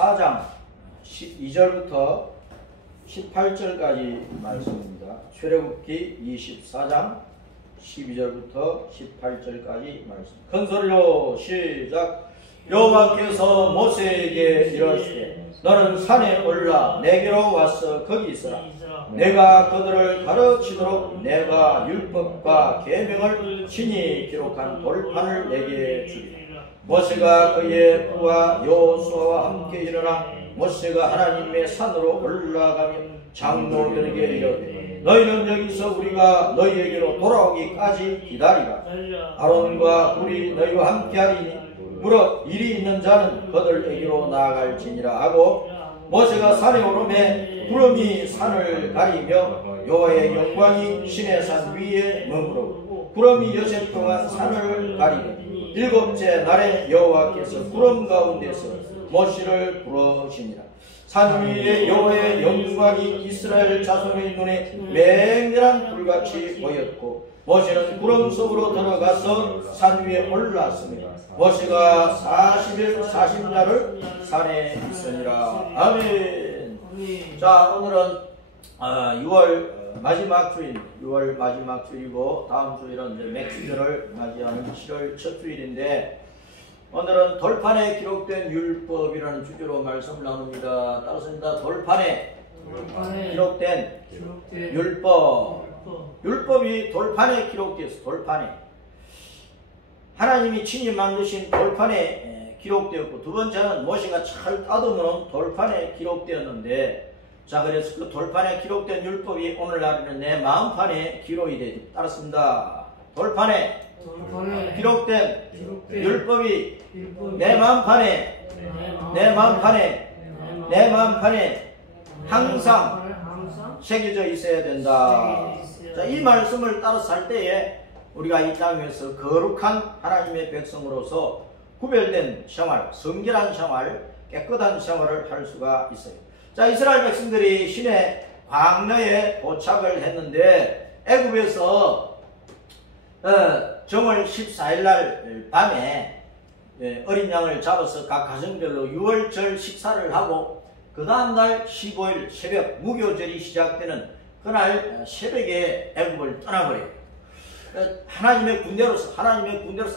24장 12절부터 18절까지 말씀입니다. 출애굽기 24장 12절부터 18절까지 말씀. 큰 소리로 시작. 여호와께서 모세에게 이르시되 너는 산에 올라 내게로 와서 거기 있으라. 내가 그들을 가르치도록 내가 율법과 계명을 친히 기록한 돌판을 내게 주리라. 모세가 그의 부하 여호수아와 함께 일어나 모세가 하나님의 산으로 올라가며 장로들에게 이르되 너희는 여기서 우리가 너희에게로 돌아오기까지 기다리라. 아론과 굴이 너희와 함께하리니 무릇 일이 있는 자는 그들에게로 나아갈지니라 하고 모세가 산에 오르매 구름이 산을 가리며 여호와의 영광이 시내산 위에 머무르고 구름이 여섯 동안 산을 가리며 일곱째 날에 여호와께서 구름 가운데서 모세를 부르시니라. 산 위에 여호와의 영광이 이스라엘 자손의 눈에 맹렬한 불같이 보였고 모세는 구름 속으로 들어가서 산 위에 올랐습니다. 모세가 40일 40야를 산에 있으니라. 아멘. 자, 오늘은 6월 마지막 주일, 6월 마지막 주일이고 다음 주일은 이제 맥주절을 맞이하는 7월 첫 주일인데 오늘은 돌판에 기록된 율법이라는 주제로 말씀을 나눕니다. 따라서입니다. 돌판에 기록된 율법. 율법이 돌판에 기록되었어. 돌판에. 하나님이 친히 만드신 돌판에 기록되었고 두 번째는 모세가 잘 따듬어 놓은 돌판에 기록되었는데 자, 그래서 그 돌판에 기록된 율법이 오늘날에는 내 마음판에 기록이 되죠. 따랐습니다. 돌판에 기록된 율법이 내 마음판에 항상 새겨져 있어야 된다. 자, 이 말씀을 따라서 할 때에 우리가 이 땅에서 거룩한 하나님의 백성으로서 구별된 생활, 성결한 생활, 깨끗한 생활을 할 수가 있어요. 자, 이스라엘 백성들이 시내 광야에 도착을 했는데 애굽에서 정월 14일 날 밤에 어린 양을 잡아서 각 가정별로 유월절 식사를 하고 그 다음날 15일 새벽 무교절이 시작되는 그날 새벽에 애굽을 떠나버려요. 하나님의 군대로서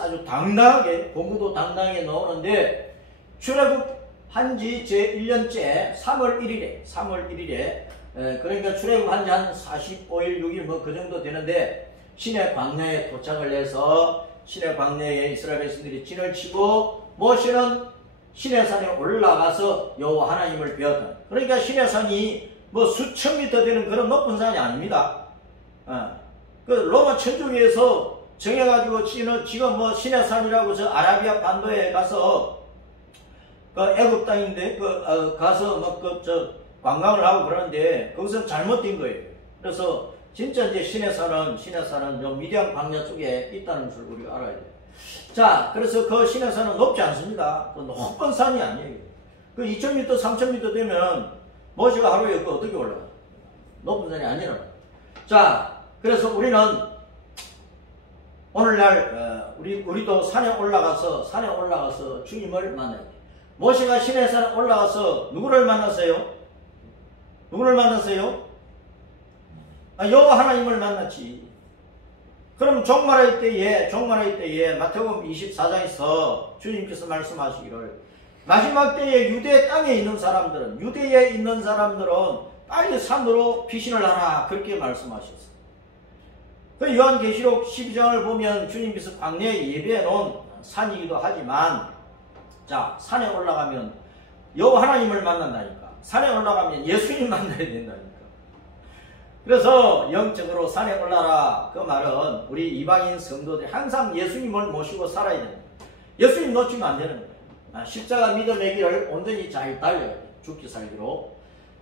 아주 당당하게 공무도 당당하게 나오는데 출애굽 한지 제 1년째 3월 1일에 그러니까 출애굽 한지 한 45일 6일 뭐 그 정도 되는데 시내 광야에 도착을 해서 시내 광야에 이스라엘 백성들이 진을 치고 모세는 시내산에 올라가서 여호와 하나님을 배웠다. 그러니까 시내산이 뭐 수천 미터 되는 그런 높은 산이 아닙니다. 그 로마 천주교에서 정해가지고 지금 뭐 시내산이라고 저 아라비아 반도에 가서 그 애굽 땅인데 가서 뭐 저 관광을 하고 그러는데 거기서 잘못된 거예요. 그래서 진짜 이제 시내산은 저 미디안 광야 쪽에 있다는 줄 우리가 알아야 돼요. 자, 그래서 그 시내산은 높지 않습니다. 그 높은 산이 아니에요. 그 2000m, 3000m 되면 모세가 하루에 그 어떻게 올라가? 높은 산이 아니라. 자, 그래서 우리는 오늘날 우리도 산에 올라가서 주님을 만나야 돼. 모세가 시내산에 올라가서 누구를 만났어요? 여호와 하나님을 만났지. 그럼 종말의 때에 마태복음 24장에서 주님께서 말씀하시기를 마지막 때에 유대 땅에 있는 사람들은 빨리 산으로 피신을 하라 그렇게 말씀하셨어요. 그 요한계시록 12장을 보면 주님께서 광야에 예배해 놓은 산이기도 하지만 자, 산에 올라가면 여호와 하나님을 만난다니까. 산에 올라가면 예수님 만나야 된다니까. 그래서 영적으로 산에 올라라 그 말은 우리 이방인 성도들이 항상 예수님을 모시고 살아야 됩니다. 예수님 놓치면 안 되는 거예요. 십자가 믿음의 길을 온전히 잘 달려야 돼요. 죽기 살기로.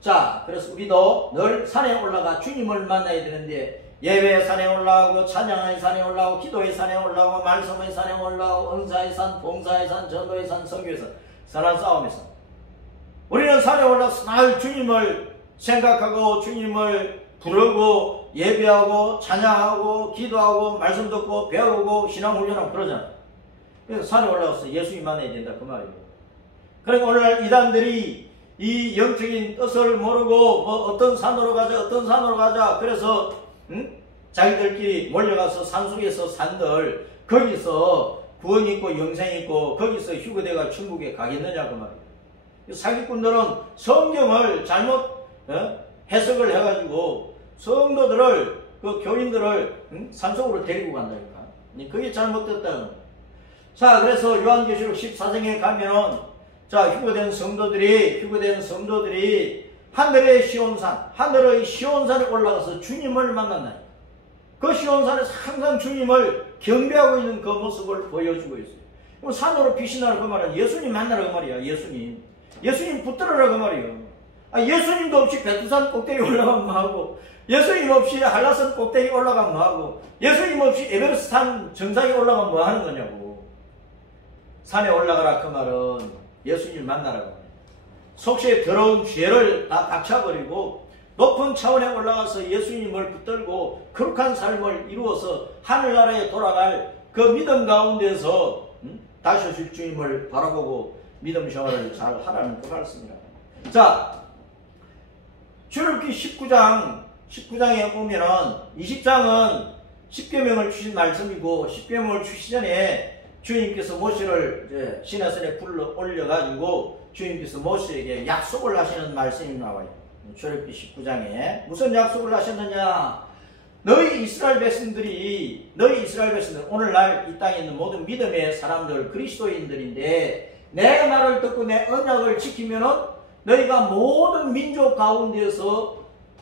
자, 그래서 우리도 늘 산에 올라가 주님을 만나야 되는데 예배의 산에 올라가고 찬양의 산에 올라가고 기도의 산에 올라가고 말씀의 산에 올라가고 은사의 산, 봉사의 산, 전도의 산, 선교의 산, 선한 싸움의 산. 우리는 산에 올라서 늘 주님을 생각하고 주님을 부르고 예배하고 찬양하고 기도하고 말씀 듣고 배우고 신앙훈련하고 그러잖아요. 그래서 산에 올라가서 예수님 만나야 된다 그 말이에요. 그러니까 오늘날 이단들이 이 영적인 뜻을 모르고 뭐 어떤 산으로 가자 그래서 자기들끼리 몰려가서 산속에서 산들 거기서 구원이 있고 영생이 있고 거기서 휴거대가 천국에 가겠느냐 그 말이에요. 사기꾼들은 성경을 잘못 해석을 해가지고 성도들을 그 교인들을 산속으로 데리고 간다니까. 그게 잘못됐다는 거예요. 자, 그래서 요한계시록 14장에 가면은 자, 휴거된 성도들이 하늘의 시온산에 올라가서 주님을 만난다. 그 시온산에서 항상 주님을 경배하고 있는 그 모습을 보여주고 있어요. 그럼 산으로 피신하라 그 말은 예수님 만나라 그 말이야. 예수님 붙들어라 그 말이에요. 예수님도 없이 베투산 꼭대기 올라가면 뭐하고, 예수님 없이 한라산 꼭대기 올라가면 뭐하고, 예수님 없이 에베레스트 산 정상에 올라가면 뭐하는 거냐고. 산에 올라가라 그 말은 예수님 만나라고 합니다. 속시에 더러운 죄를 다 닥쳐버리고 높은 차원에 올라가서 예수님을 붙들고 거룩한 삶을 이루어서 하늘나라에 돌아갈 그 믿음 가운데서 다시 오실 주님을 바라보고 믿음 생활을 잘 하라는 그 말씀이라. 자, 출애굽기 19장에 보면은 20장은 10계명을 주신 말씀이고 10계명을 주시기 전에 주님께서 모세를 이제 시내산에 불러 올려가지고 주님께서 모세에게 약속을 하시는 말씀이 나와요. 출애굽기 19장에 무슨 약속을 하셨느냐? 너희 이스라엘 백성들 오늘날 이 땅에 있는 모든 믿음의 사람들 그리스도인들인데 내 말을 듣고 내 언약을 지키면은 너희가 모든 민족 가운데서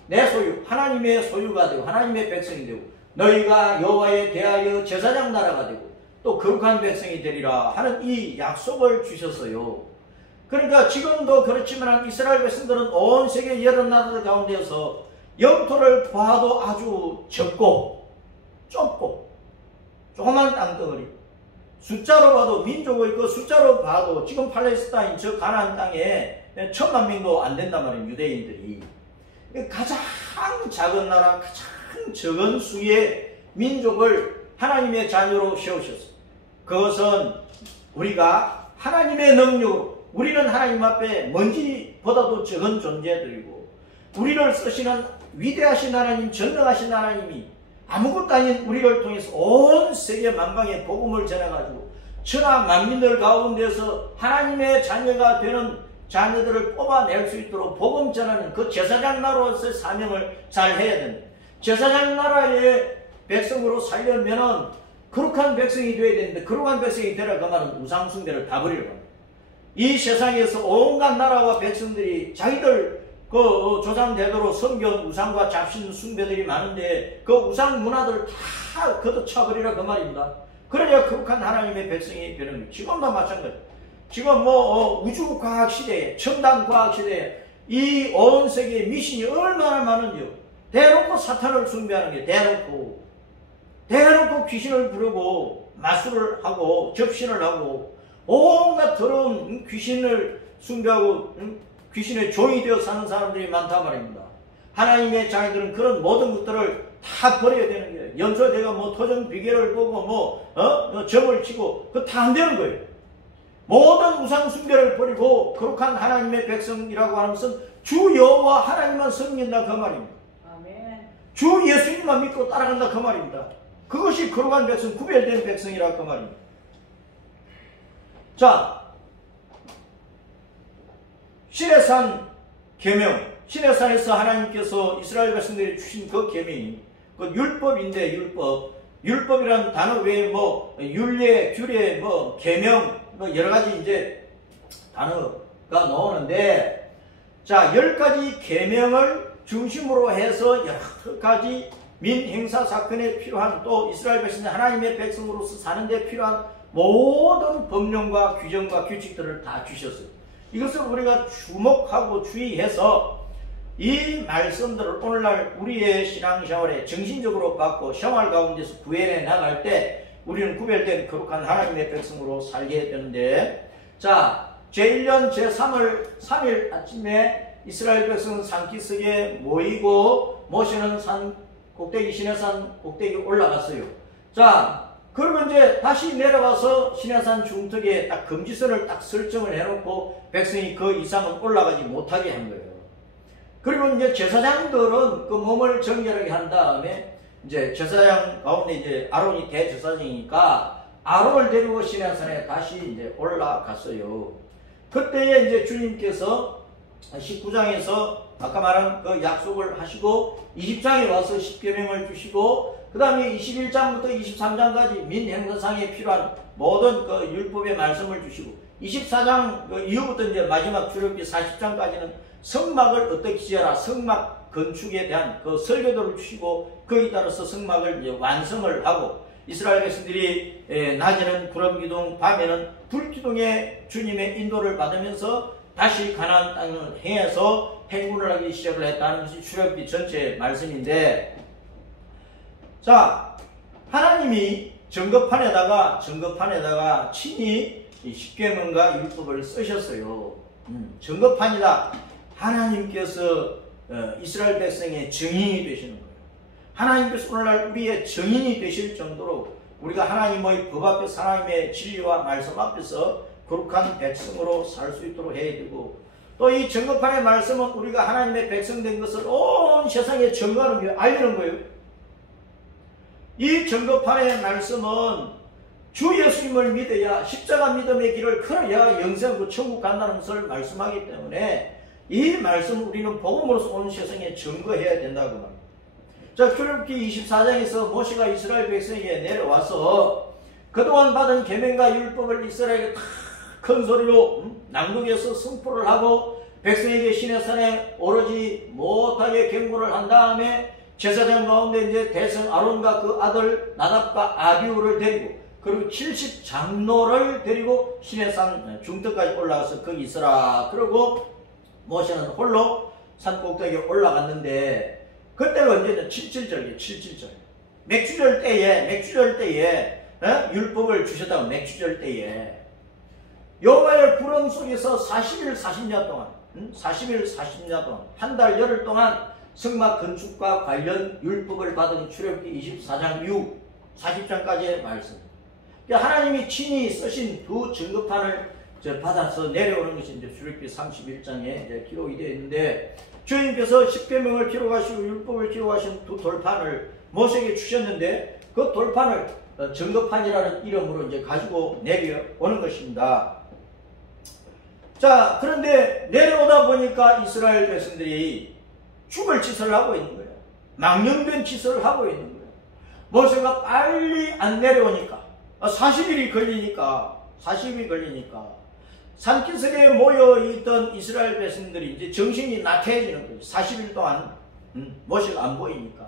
내 소유 하나님의 소유가 되고 하나님의 백성이 되고 너희가 여호와에 대하여 제사장 나라가 되고 또 거룩한 백성이 되리라 하는 이 약속을 주셨어요. 그러니까 지금도 그렇지만 이스라엘 백성들은 온 세계 여러 나라들 가운데서 영토를 봐도 아주 적고 좁고 조그만 땅덩어리, 숫자로 봐도 민족의 그 숫자로 봐도 지금 팔레스타인 저 가나안 땅에 1000만 명도 안 된단 말이에요. 유대인들이 가장 작은 나라, 가장 적은 수의 민족을 하나님의 자녀로 세우셨어요. 그것은 우리가 하나님의 능력으로, 우리는 하나님 앞에 먼지보다도 적은 존재들이고 우리를 쓰시는 위대하신 하나님, 전능하신 하나님이 아무것도 아닌 우리를 통해서 온 세계 만방에 복음을 전해가지고 천하 만민들 가운데서 하나님의 자녀가 되는 자녀들을 뽑아낼 수 있도록 복음 전하는 그 제사장 나라로서의 사명을 잘 해야 된다. 제사장 나라의 백성으로 살려면은 거룩한 백성이 되어야 되는데 거룩한 백성이 되라 그 말은 우상숭배를 다 버리라고 합니다. 이 세상에서 온갖 나라와 백성들이 자기들 그 조상 대대로 섬겨온 우상과 잡신 숭배들이 많은데 그 우상 문화들 다 걷어차버리라 그 말입니다. 그래야 거룩한 하나님의 백성이 되는 거예요. 지금도 마찬가지. 지금 우주과학 시대에, 첨단과학 시대에 이 온 세계에 미신이 얼마나 많은지요. 대놓고 사탄을 숭배하는 게 대놓고 귀신을 부르고 마술을 하고 접신을 하고 온갖 더러운 귀신을 숭배하고 귀신의 종이 되어 사는 사람들이 많단 말입니다. 하나님의 자녀들은 그런 모든 것들을 다 버려야 되는 거예요. 연소대가 토정 비결을 보고 점을 치고 그거 다 안 되는 거예요. 모든 우상 숭배를 버리고 거룩한 하나님의 백성이라고 하는 것은 주 여호와 하나님만 섬긴다 그 말입니다. 아멘. 주 예수님만 믿고 따라간다 그 말입니다. 그것이 거룩한 백성, 구별된 백성이라 그 말입니다. 자, 시내산 계명, 시내산에서 하나님께서 이스라엘 백성들이 주신 그 계명이 그 율법인데 율법이란 단어 외에 율례, 규례, 계명 여러 가지 이제 단어가 나오는데 자 10가지 계명을 중심으로 해서 여러 가지 민행사 사건에 필요한 또 이스라엘 백성들 하나님의 백성으로서 사는데 필요한 모든 법령과 규정과 규칙들을 다 주셨어요. 이것을 우리가 주목하고 주의해서 이 말씀들을 오늘날 우리의 신앙생활에 정신적으로 받고 생활 가운데서 구현해 나갈 때 우리는 구별된 거룩한 하나님의 백성으로 살게 되는데 자 제1년 제3일 아침에 이스라엘 백성은 산기슭에 모이고 모세는 산 꼭대기 시내산 꼭대기 올라갔어요. 자 그러면 이제 다시 내려가서 시내산 중턱에 딱 금지선을 딱 설정을 해놓고 백성이 그 이상은 올라가지 못하게 한 거예요. 그리고 이제 제사장들은 그 몸을 정결하게 한 다음에 이제 제사장 가운데 이제 아론이 대제사장이니까 아론을 데리고 시내산에 다시 이제 올라갔어요. 그때에 이제 주님께서 19장에서 아까 말한 그 약속을 하시고 20장에 와서 십계명을 주시고 그 다음에 21장부터 23장까지 민행사상에 필요한 모든 그 율법의 말씀을 주시고 24장 그 이후부터 이제 마지막 출애굽기 40장까지는 성막을 어떻게 지어라, 성막 건축에 대한 그 설교도를 주시고 거기에 따라서 성막을 이제 완성을 하고 이스라엘 백성들이 낮에는 구름기둥, 밤에는 불기둥에 주님의 인도를 받으면서 다시 가나안 땅을 행해서 행군을 하기 시작을 했다는 것이 출애굽기 전체 말씀인데, 자, 하나님이 증거판에다가 친히 이 십계명과 율법을 쓰셨어요. 증거판이다. 하나님께서 이스라엘 백성의 증인이 되시는 거예요. 하나님께서 오늘날 우리의 증인이 되실 정도로 우리가 하나님의 법 앞에서 하나님의 진리와 말씀 앞에서 거룩한 백성으로 살 수 있도록 해야 되고, 또 이 증거판의 말씀은 우리가 하나님의 백성 된 것을 온 세상에 증거하는 거예요. 알리는 거예요. 이 증거판의 말씀은 주 예수님을 믿어야, 십자가 믿음의 길을 걸어야 영생으로 천국 간다는 것을 말씀하기 때문에 이 말씀을 우리는 복음으로서 온 세상에 증거해야 된다고 합니다. 자, 출애굽기 24장에서 모세가 이스라엘 백성에게 내려와서 그동안 받은 계명과 율법을 이스라엘에게 큰 소리로 낭독해서 선포를 하고 백성에게 시내산에 오르지 못하게 경고를 한 다음에 제사장 가운데 이제 대성 아론과 그 아들 나답과 아비후를 데리고 그리고 70장로를 데리고 시내산 중턱까지 올라가서 거기 있으라. 그러고 모세는 홀로 산 꼭대기에 올라갔는데, 그때가 언제냐? 77절이에요. 77절. 맥주절 때에 율법을 주셨다고. 맥주절 때에 여호와의 구름 속에서 40일 40야 동안 40일 40야 동안 한 달 열흘 동안 성막 건축과 관련 율법을 받은 출애굽기 24장 이후 40장까지의 말씀. 하나님이 친히 쓰신 두 증거판을 받아서 내려오는 것이 이제 출애굽기 31장에 이제 기록이 되어 있는데, 주님께서 십계명을 기록하시고 율법을 기록하신 두 돌판을 모세에게 주셨는데 그 돌판을 증거판이라는 이름으로 이제 가지고 내려오는 것입니다. 자, 그런데 내려오다 보니까 이스라엘 백성들이 죽을 짓을 하고 있는 거예요. 망령된 짓을 하고 있는 거예요. 모세가 빨리 안 내려오니까 40일이 걸리니까 산기슭에 모여있던 이스라엘 백성들이 이제 정신이 나태해지는 거예요. 40일 동안 모세가 안 보이니까.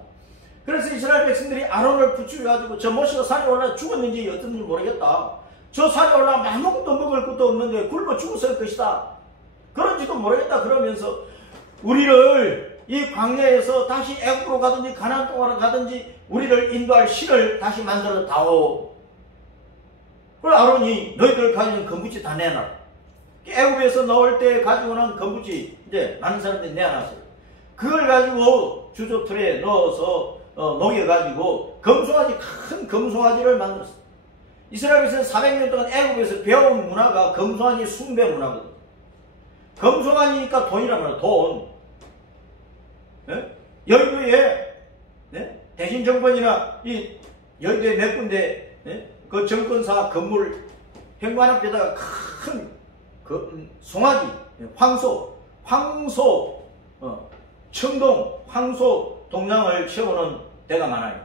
그래서 이스라엘 백성들이 아론을 부추겨가지고 저 모세가 산에 올라 죽었는지 어떤지 모르겠다. 저 산에 올라가면 아무것도 먹을 것도 없는데 굶어 죽었을 것이다. 그런지도 모르겠다. 그러면서 우리를 이 광야에서 다시 애굽으로 가든지 가나안 땅으로 가든지 우리를 인도할 신을 다시 만들어 다오. 그리고 아론이 너희들 가지고 건부지 다 내놔. 애굽에서 나올 때 가지고 난 건부지 이제 많은 사람들이 내놨어요. 그걸 가지고 주조틀에 넣어서 녹여가지고 금송아지, 큰 금송아지를 만들었어요. 이스라엘에서 400년 동안 애굽에서 배운 문화가 금송아지 숭배 문화거든요. 금송아지니까 돈이란 말이에요. 돈. 네? 여의도에 대신 정권이나 이 여의도에 몇 군데 그 정권사 건물 현관 앞에다가 큰 송아지, 황소, 청동, 황소 동상을 세우는 데가 많아요.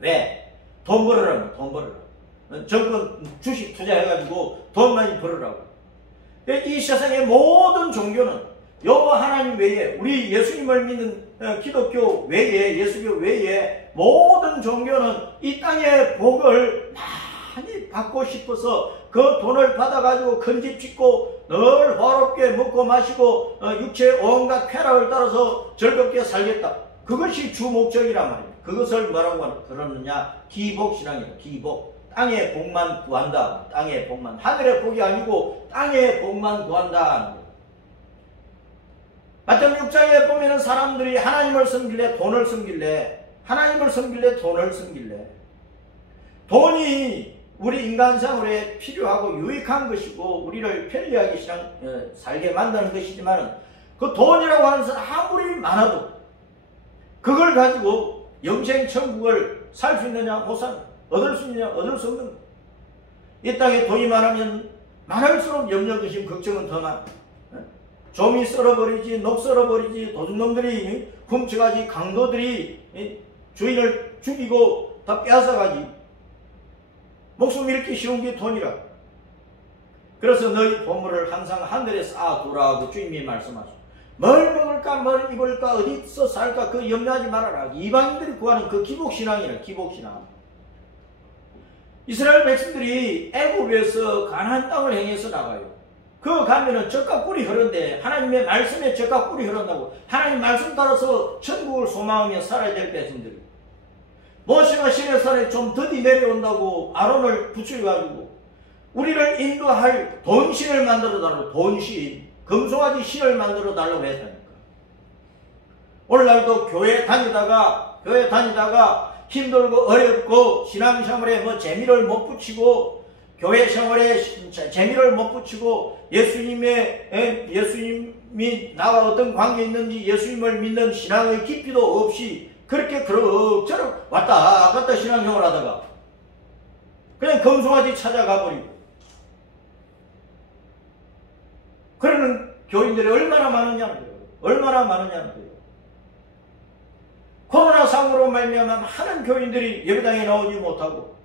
왜? 돈 벌으라고, 돈 벌으라고. 정권 주식 투자해가지고 돈 많이 벌으라고. 이 세상의 모든 종교는 여호와 하나님 외에, 우리 예수님을 믿는 기독교 외에, 예수교 외에 모든 종교는 이 땅의 복을 많이 받고 싶어서 그 돈을 받아가지고 큰 집 짓고 늘 화롭게 먹고 마시고 육체의 온갖 쾌락을 따라서 즐겁게 살겠다. 그것이 주 목적이란 말이에요. 그것을 뭐라고 그러느냐? 기복신앙이에요. 기복. 땅의 복만 구한다. 땅의 복만. 하늘의 복이 아니고 땅의 복만 구한다. 마태복음 6장에 보면은 사람들이 하나님을 섬길래 돈을 섬길래, 하나님을 섬길래 돈을 섬길래, 돈이 우리 인간 생활에 필요하고 유익한 것이고 우리를 편리하게 살게 만드는 것이지만 그 돈이라고 하는 것은 아무리 많아도 그걸 가지고 영생 천국을 살 수 있느냐 못 삽니다. 얻을 수 있느냐 얻을 수 없는 거예요. 이 땅에 돈이 많으면 많을수록 염려, 의심, 걱정은 더 많아. 좀이 썰어버리지, 녹 썰어버리지, 도둑놈들이 훔쳐가지, 강도들이 주인을 죽이고 다 빼앗아가지. 목숨 잃기 쉬운 게 돈이라. 그래서 너희 보물을 항상 하늘에 쌓아두라고 주님이 말씀하시오. 뭘 먹을까, 뭘 입을까, 어디서 살까 그 염려하지 말아라. 이방인들이 구하는 그 기복신앙이라. 기복신앙. 이스라엘 백성들이 애굽에서 가나안 땅을 향해서 나가요. 그 가면은 젖과 꿀이 흐른데 하나님의 말씀에 젖과 꿀이 흐른다고. 하나님 말씀 따라서 천국을 소망하며 살아야 될 백성들. 모세가 시내산에 좀 더디 내려온다고 아론을 붙여가지고 우리를 인도할 돈신을 만들어 달라고. 돈신, 금송아지 신을 만들어 달라고 했다니까. 오늘날도 교회 다니다가 힘들고 어렵고 신앙생활에 재미를 못 붙이고 교회 생활에 재미를 못 붙이고 예수님이 나와 어떤 관계 있는지 예수님을 믿는 신앙의 깊이도 없이 그렇게 그럭저럭 왔다 갔다 신앙생활 하다가 그냥 금송아지 찾아가 버리고 그러는 교인들이 얼마나 많으냐는 거예요. 얼마나 많으냐는 거예요. 코로나상으로 말미암아 많은 교인들이 예배당에 나오지 못하고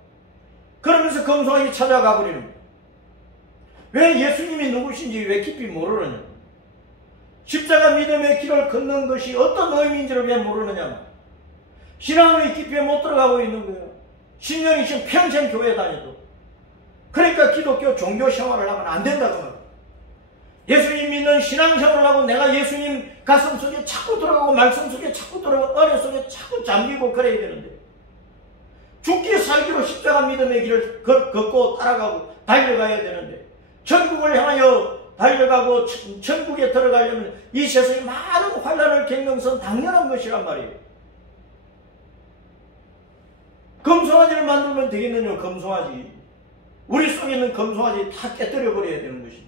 그러면서 금송아지 찾아가 버리는 거예요. 왜 예수님이 누구신지 왜 깊이 모르느냐. 십자가 믿음의 길을 걷는 것이 어떤 의미인지를 왜 모르느냐. 신앙의 깊이에 못 들어가고 있는 거예요. 10년이신 평생 교회 다녀도. 그러니까 기독교 종교 생활을 하면 안 된다고 말이에요. 예수님 믿는 신앙생활을 하고 내가 예수님 가슴 속에 자꾸 들어가고 말씀 속에 자꾸 들어가고 은혜 속에 자꾸 잠기고 그래야 되는데 죽기 살기로 십자가 믿음의 길을 걷고 따라가고 달려가야 되는데 천국을 향하여 달려가고 천국에 들어가려면 이 세상에 많은 환난을 겪는 것은 당연한 것이란 말이에요. 금송아지를 만들면 되겠느냐. 금송아지. 우리 속에 있는 금송아지 다 깨뜨려 버려야 되는 것입니다.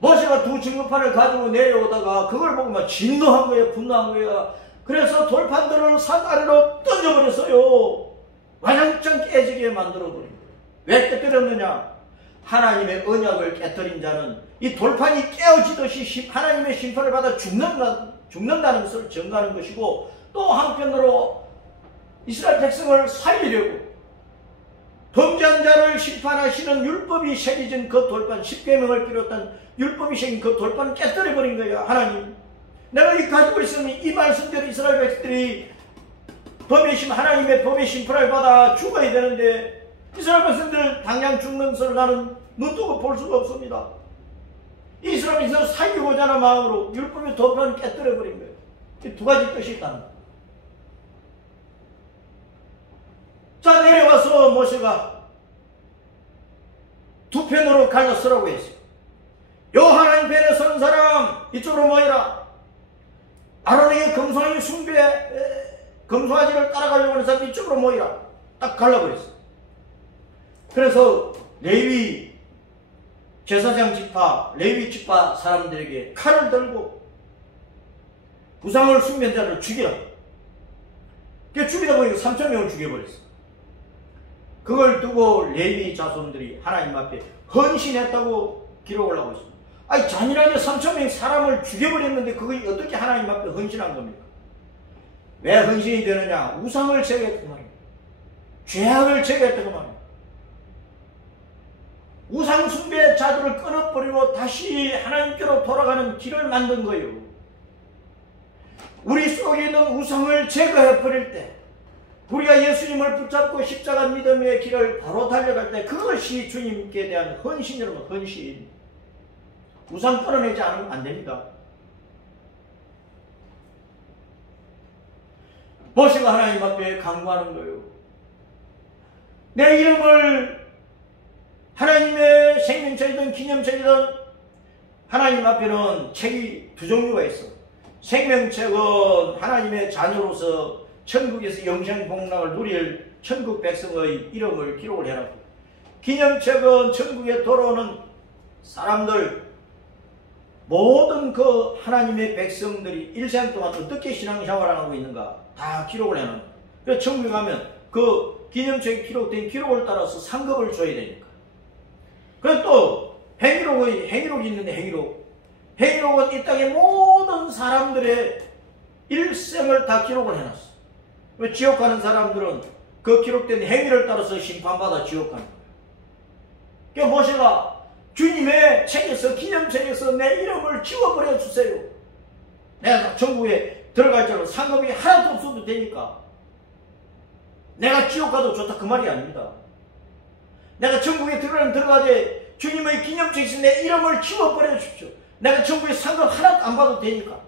모세가 두 증거판을 가지고 내려오다가 그걸 보고 막 진노한 거예요. 분노한 거예요. 그래서 돌판들을 산 아래로 던져버렸어요. 완전히 깨지게 만들어버린 거예요. 왜 깨뜨렸느냐. 하나님의 언약을 깨뜨린 자는 이 돌판이 깨어지듯이 하나님의 심판을 받아 죽는다는 것을 증거하는 것이고 또 한편으로 이스라엘 백성을 살리려고 범죄한 자를 심판하시는 율법이 새겨진 그 돌판, 십계명을 비롯한 율법이 새긴 그 돌판을 깨뜨려버린 거예요. 하나님, 내가 이 가지고 있으면 이 말씀대로 이스라엘 백성들이 하나님의 법의 심판을 받아 죽어야 되는데 이스라엘 백성들 당장 죽는 것을 나는 눈뜨고 볼 수가 없습니다. 이스라엘 백성을 살리고자 하는 마음으로 율법의 돌판을 깨뜨려버린 거예요. 이 두 가지 뜻이 있다는 거예요. 자, 내려와서 모세가 두 편으로 갈라서라고 했어요. 요 하나님 편에 서는 사람 이쪽으로 모이라. 아론에게 금송아지 금송아지를 따라가려고 하는 사람 이쪽으로 모이라. 딱 갈라버렸어요. 그래서 레위 제사장 지파, 레위 지파 사람들에게 칼을 들고 우상을 숭배한 자를 죽이라. 죽이다 보니까 3,000명을 죽여버렸어요. 그걸 두고 레위 자손들이 하나님 앞에 헌신했다고 기록을 하고 있습니다. 아니, 잔인하게 3,000명 사람을 죽여버렸는데 그게 어떻게 하나님 앞에 헌신한 겁니까? 왜 헌신이 되느냐? 우상을 제거했단 말이에요. 죄악을 제거했단 말이에요. 우상 숭배자들을 끊어버리고 다시 하나님께로 돌아가는 길을 만든 거예요. 우리 속에 있는 우상을 제거해버릴 때 우리가 예수님을 붙잡고 십자가 믿음의 길을 바로 달려갈 때 그것이 주님께 대한 헌신이라면 헌신. 우상 끊어내지 않으면 안 됩니다. 모세가 하나님 앞에 간구하는 거예요. 내 이름을 하나님의 생명책이든 기념책이든 하나님 앞에는 책이 두 종류가 있어. 생명책은 하나님의 자녀로서 천국에서 영생 복락을 누릴 천국 백성의 이름을 기록을 해놨고 기념책은 천국에 돌아오는 사람들, 모든 그 하나님의 백성들이 일생 동안 어떻게 신앙생활을 하고 있는가 다 기록을 해놓은 거예요. 그래서 천국에 가면 그 기념책에 기록된 기록을 따라서 상급을 줘야 되니까. 그리고 또 행위록이 있는데 행위록은 이 땅의 모든 사람들의 일생을 다 기록을 해놨어. 지옥 가는 사람들은 그 기록된 행위를 따라서 심판받아 지옥 가는 거예요. 그러니까 모세가 주님의 책에서, 기념책에서 내 이름을 지워버려 주세요. 내가 천국에 들어갈 줄 알고 상급이 하나도 없어도 되니까. 내가 지옥 가도 좋다 그 말이 아닙니다. 내가 천국에 들어가되 주님의 기념책에서 내 이름을 지워버려 주십시오. 내가 천국에 상급 하나도 안 받아도 되니까.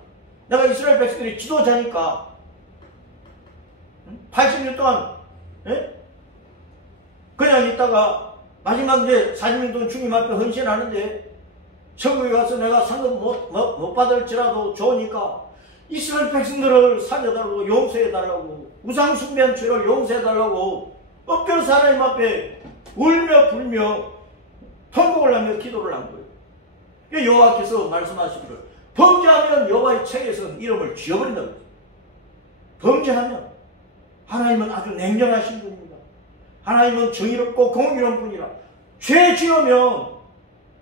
내가 이스라엘 백성들이 지도자니까. 80년 동안 그냥 있다가 마지막 이제 40년 동안 주님 앞에 헌신하는데 천국에 가서 내가 상급 못 받을지라도 좋으니까 이스라엘 백성들을 살려달라고, 용서해달라고, 우상 숭배한 죄를 용서해달라고 엎드려서 하나님 앞에 울며 불며 통곡을 하며 기도를 한 거예요. 여호와께서 말씀하시기를 범죄하면 여호와의 책에서는 이름을 지워버린다고 했어요. 범죄하면 하나님은 아주 냉정하신 분입니다. 하나님은 정의롭고 공의로운 분이라. 죄 지으면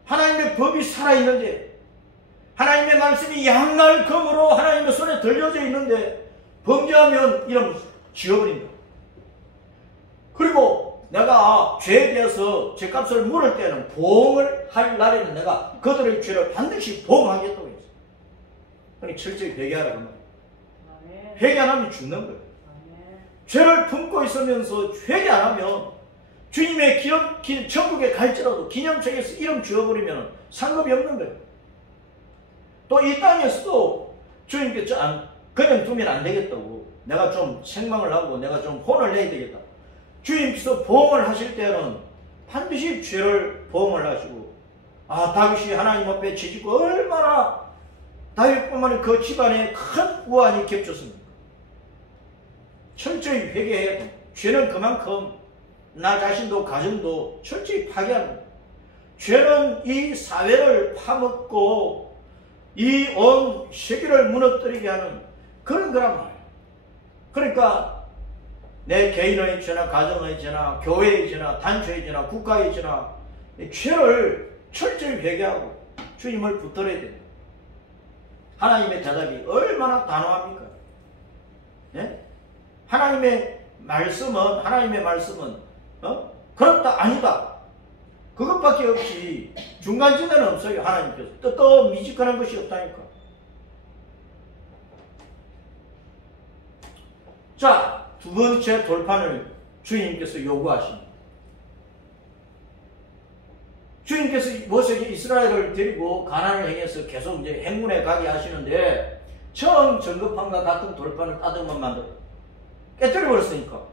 하나님의 법이 살아있는데, 하나님의 말씀이 양날 검으로 하나님의 손에 들려져 있는데 범죄하면 이름 지워버린다. 그리고 내가 죄에 대해서 죄값을 물을 때는 보응을 할 날에는 내가 그들의 죄를 반드시 보응하겠다고 했어요. 그러니까 철저히 회개하라 그 말이에요. 회개 안 하면 죽는 거예요. 죄를 품고 있으면서 회개 안 하면 주님의 천국에 갈지라도 기념책에서 이름 지워버리면 상급이 없는 거예요. 또 이 땅에서도 주님께서 그냥 두면 안 되겠다고, 내가 좀 책망을 하고 내가 좀 혼을 내야 되겠다. 주님께서 보응을 하실 때는 반드시 죄를 보응을 하시고, 다윗이 하나님 앞에 죄짓고 얼마나 다윗뿐만 아니라 그 집안에 큰 우환이 겹쳤습니다. 철저히 회개해야 돼. 죄는 그만큼 나 자신도 가정도 철저히 파괴하는 거예요. 죄는 이 사회를 파먹고 이 온 세계를 무너뜨리게 하는 그런 거란 말이에요. 그러니까 내 개인의 죄나 가정의 죄나 교회의 죄나 단체의 죄나 국가의 죄나 죄를 철저히 회개하고 주님을 붙들어야 됩니다. 하나님의 대답이 얼마나 단호합니까? 네? 하나님의 말씀은 그렇다 아니다 그것밖에 없이 중간지대는 없어요. 하나님께서 또 미직하는 것이 없다니까. 자, 두 번째 돌판을 주님께서 요구하십니다. 주님께서 모세에게 이스라엘을 데리고 가나안을 향해서 계속 이제 행군에 가게 하시는데 처음 전급판과 같은 돌판을 따듬어 만들어 깨뜨려 버렸으니까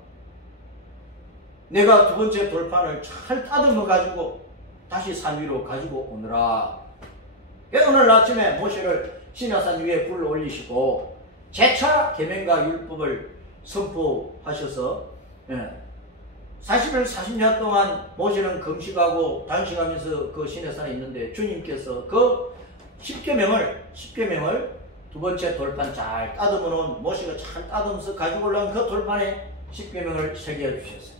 내가 두 번째 돌판을 잘 따듬어 가지고 다시 산 위로 가지고 오느라. 오늘 아침에 모세를 시내산 위에 불러 올리시고 재차 계명과 율법을 선포하셔서 40일 40년 동안 모세는 금식하고 단식하면서 그 시내산에 있는데 주님께서 그 10계명을 두 번째 돌판 잘 따듬어 놓은 모세가 잘 따듬어서 가지고 올라온 그 돌판에 10계명을 새겨 주셨어요.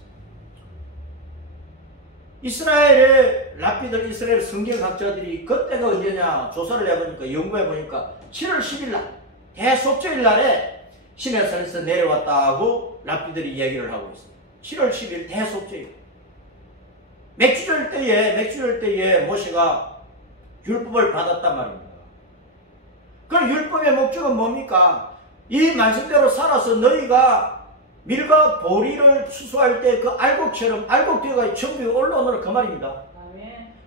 이스라엘의 랍비들, 이스라엘 성경학자들이 그때가 언제냐 조사를 해보니까, 연구해보니까 7월 10일 날 대속죄일 날에 시내산에서 내려왔다고 랍비들이 이야기를 하고 있습니다. 7월 10일 대속죄일. 맥주절 때에 모세가 율법을 받았단 말입니다. 그럼 율법의 목적은 뭡니까? 이 말씀대로 살아서 너희가 밀과 보리를 추수할 때 그 알곡처럼 알곡되어가 천국에 올라오느라 그 말입니다.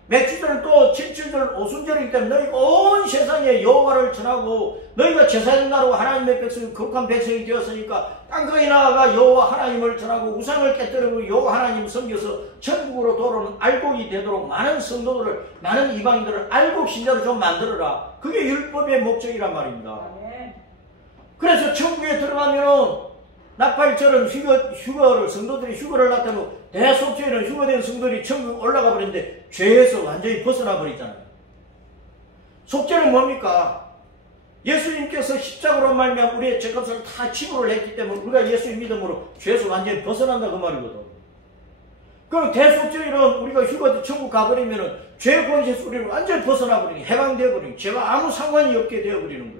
맥주절 또 7주절 오순절이기 때문에 너희가 온 세상에 여호와를 전하고 너희가 제사장 나라고 하나님의 백성이 거룩한 백성이 되었으니까 땅가에 나아가 여호와 하나님을 전하고 우상을 깨뜨리고 여호와 하나님을 섬겨서 천국으로 돌아오는 알곡이 되도록 많은 성도들을, 많은 이방인들을 알곡 신자로 좀 만들어라. 그게 율법의 목적이란 말입니다. 그래서 천국에 들어가면은 나팔절은 휴거를 성도들이 휴거를 나타내고 대속죄는 휴거된 성도들이 천국 올라가 버리는데 죄에서 완전히 벗어나 버리잖아요. 속죄는 뭡니까? 예수님께서 십자가로 말미암아 우리의 죄값을 다 지불을 했기 때문에 우리가 예수의 믿음으로 죄에서 완전히 벗어난다 그 말이거든. 그럼 대속죄는 우리가 휴거돼 천국 가버리면 죄 권세에서 우리를 완전히 벗어나 버리니 해방되어 버리니 죄와 아무 상관이 없게 되어 버리는 거예요.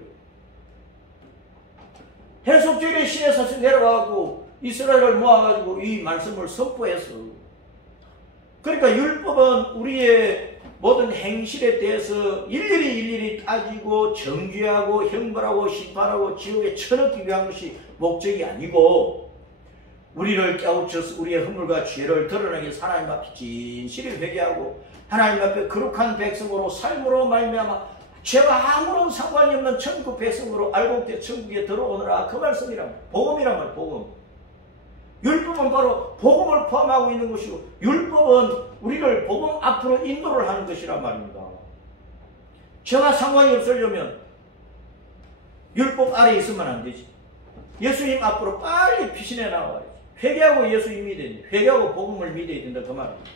대속죄의 신의 사슬 내려가고 이스라엘을 모아가지고 이 말씀을 선포해서, 그러니까 율법은 우리의 모든 행실에 대해서 일일이 따지고 정죄하고 형벌하고 심판하고 지옥에 쳐넣기 위한 것이 목적이 아니고, 우리를 깨우쳐서 우리의 허물과 죄를 드러나게 해서 하나님 앞에 진실히 회개하고 하나님 앞에 거룩한 백성으로 삶으로 말미암아 죄와 아무런 상관이 없는 천국 백성으로 알고 때 천국에 들어오느라 그 말씀이란 복음이란 말. 복음. 율법은 바로 복음을 포함하고 있는 것이고 율법은 우리를 복음 앞으로 인도를 하는 것이란 말입니다. 죄와 상관이 없으려면 율법 아래에 있으면 안 되지. 예수님 앞으로 빨리 피신해 나와야지. 회개하고 예수님 믿어야 된다. 회개하고 복음을 믿어야 된다 그 말입니다.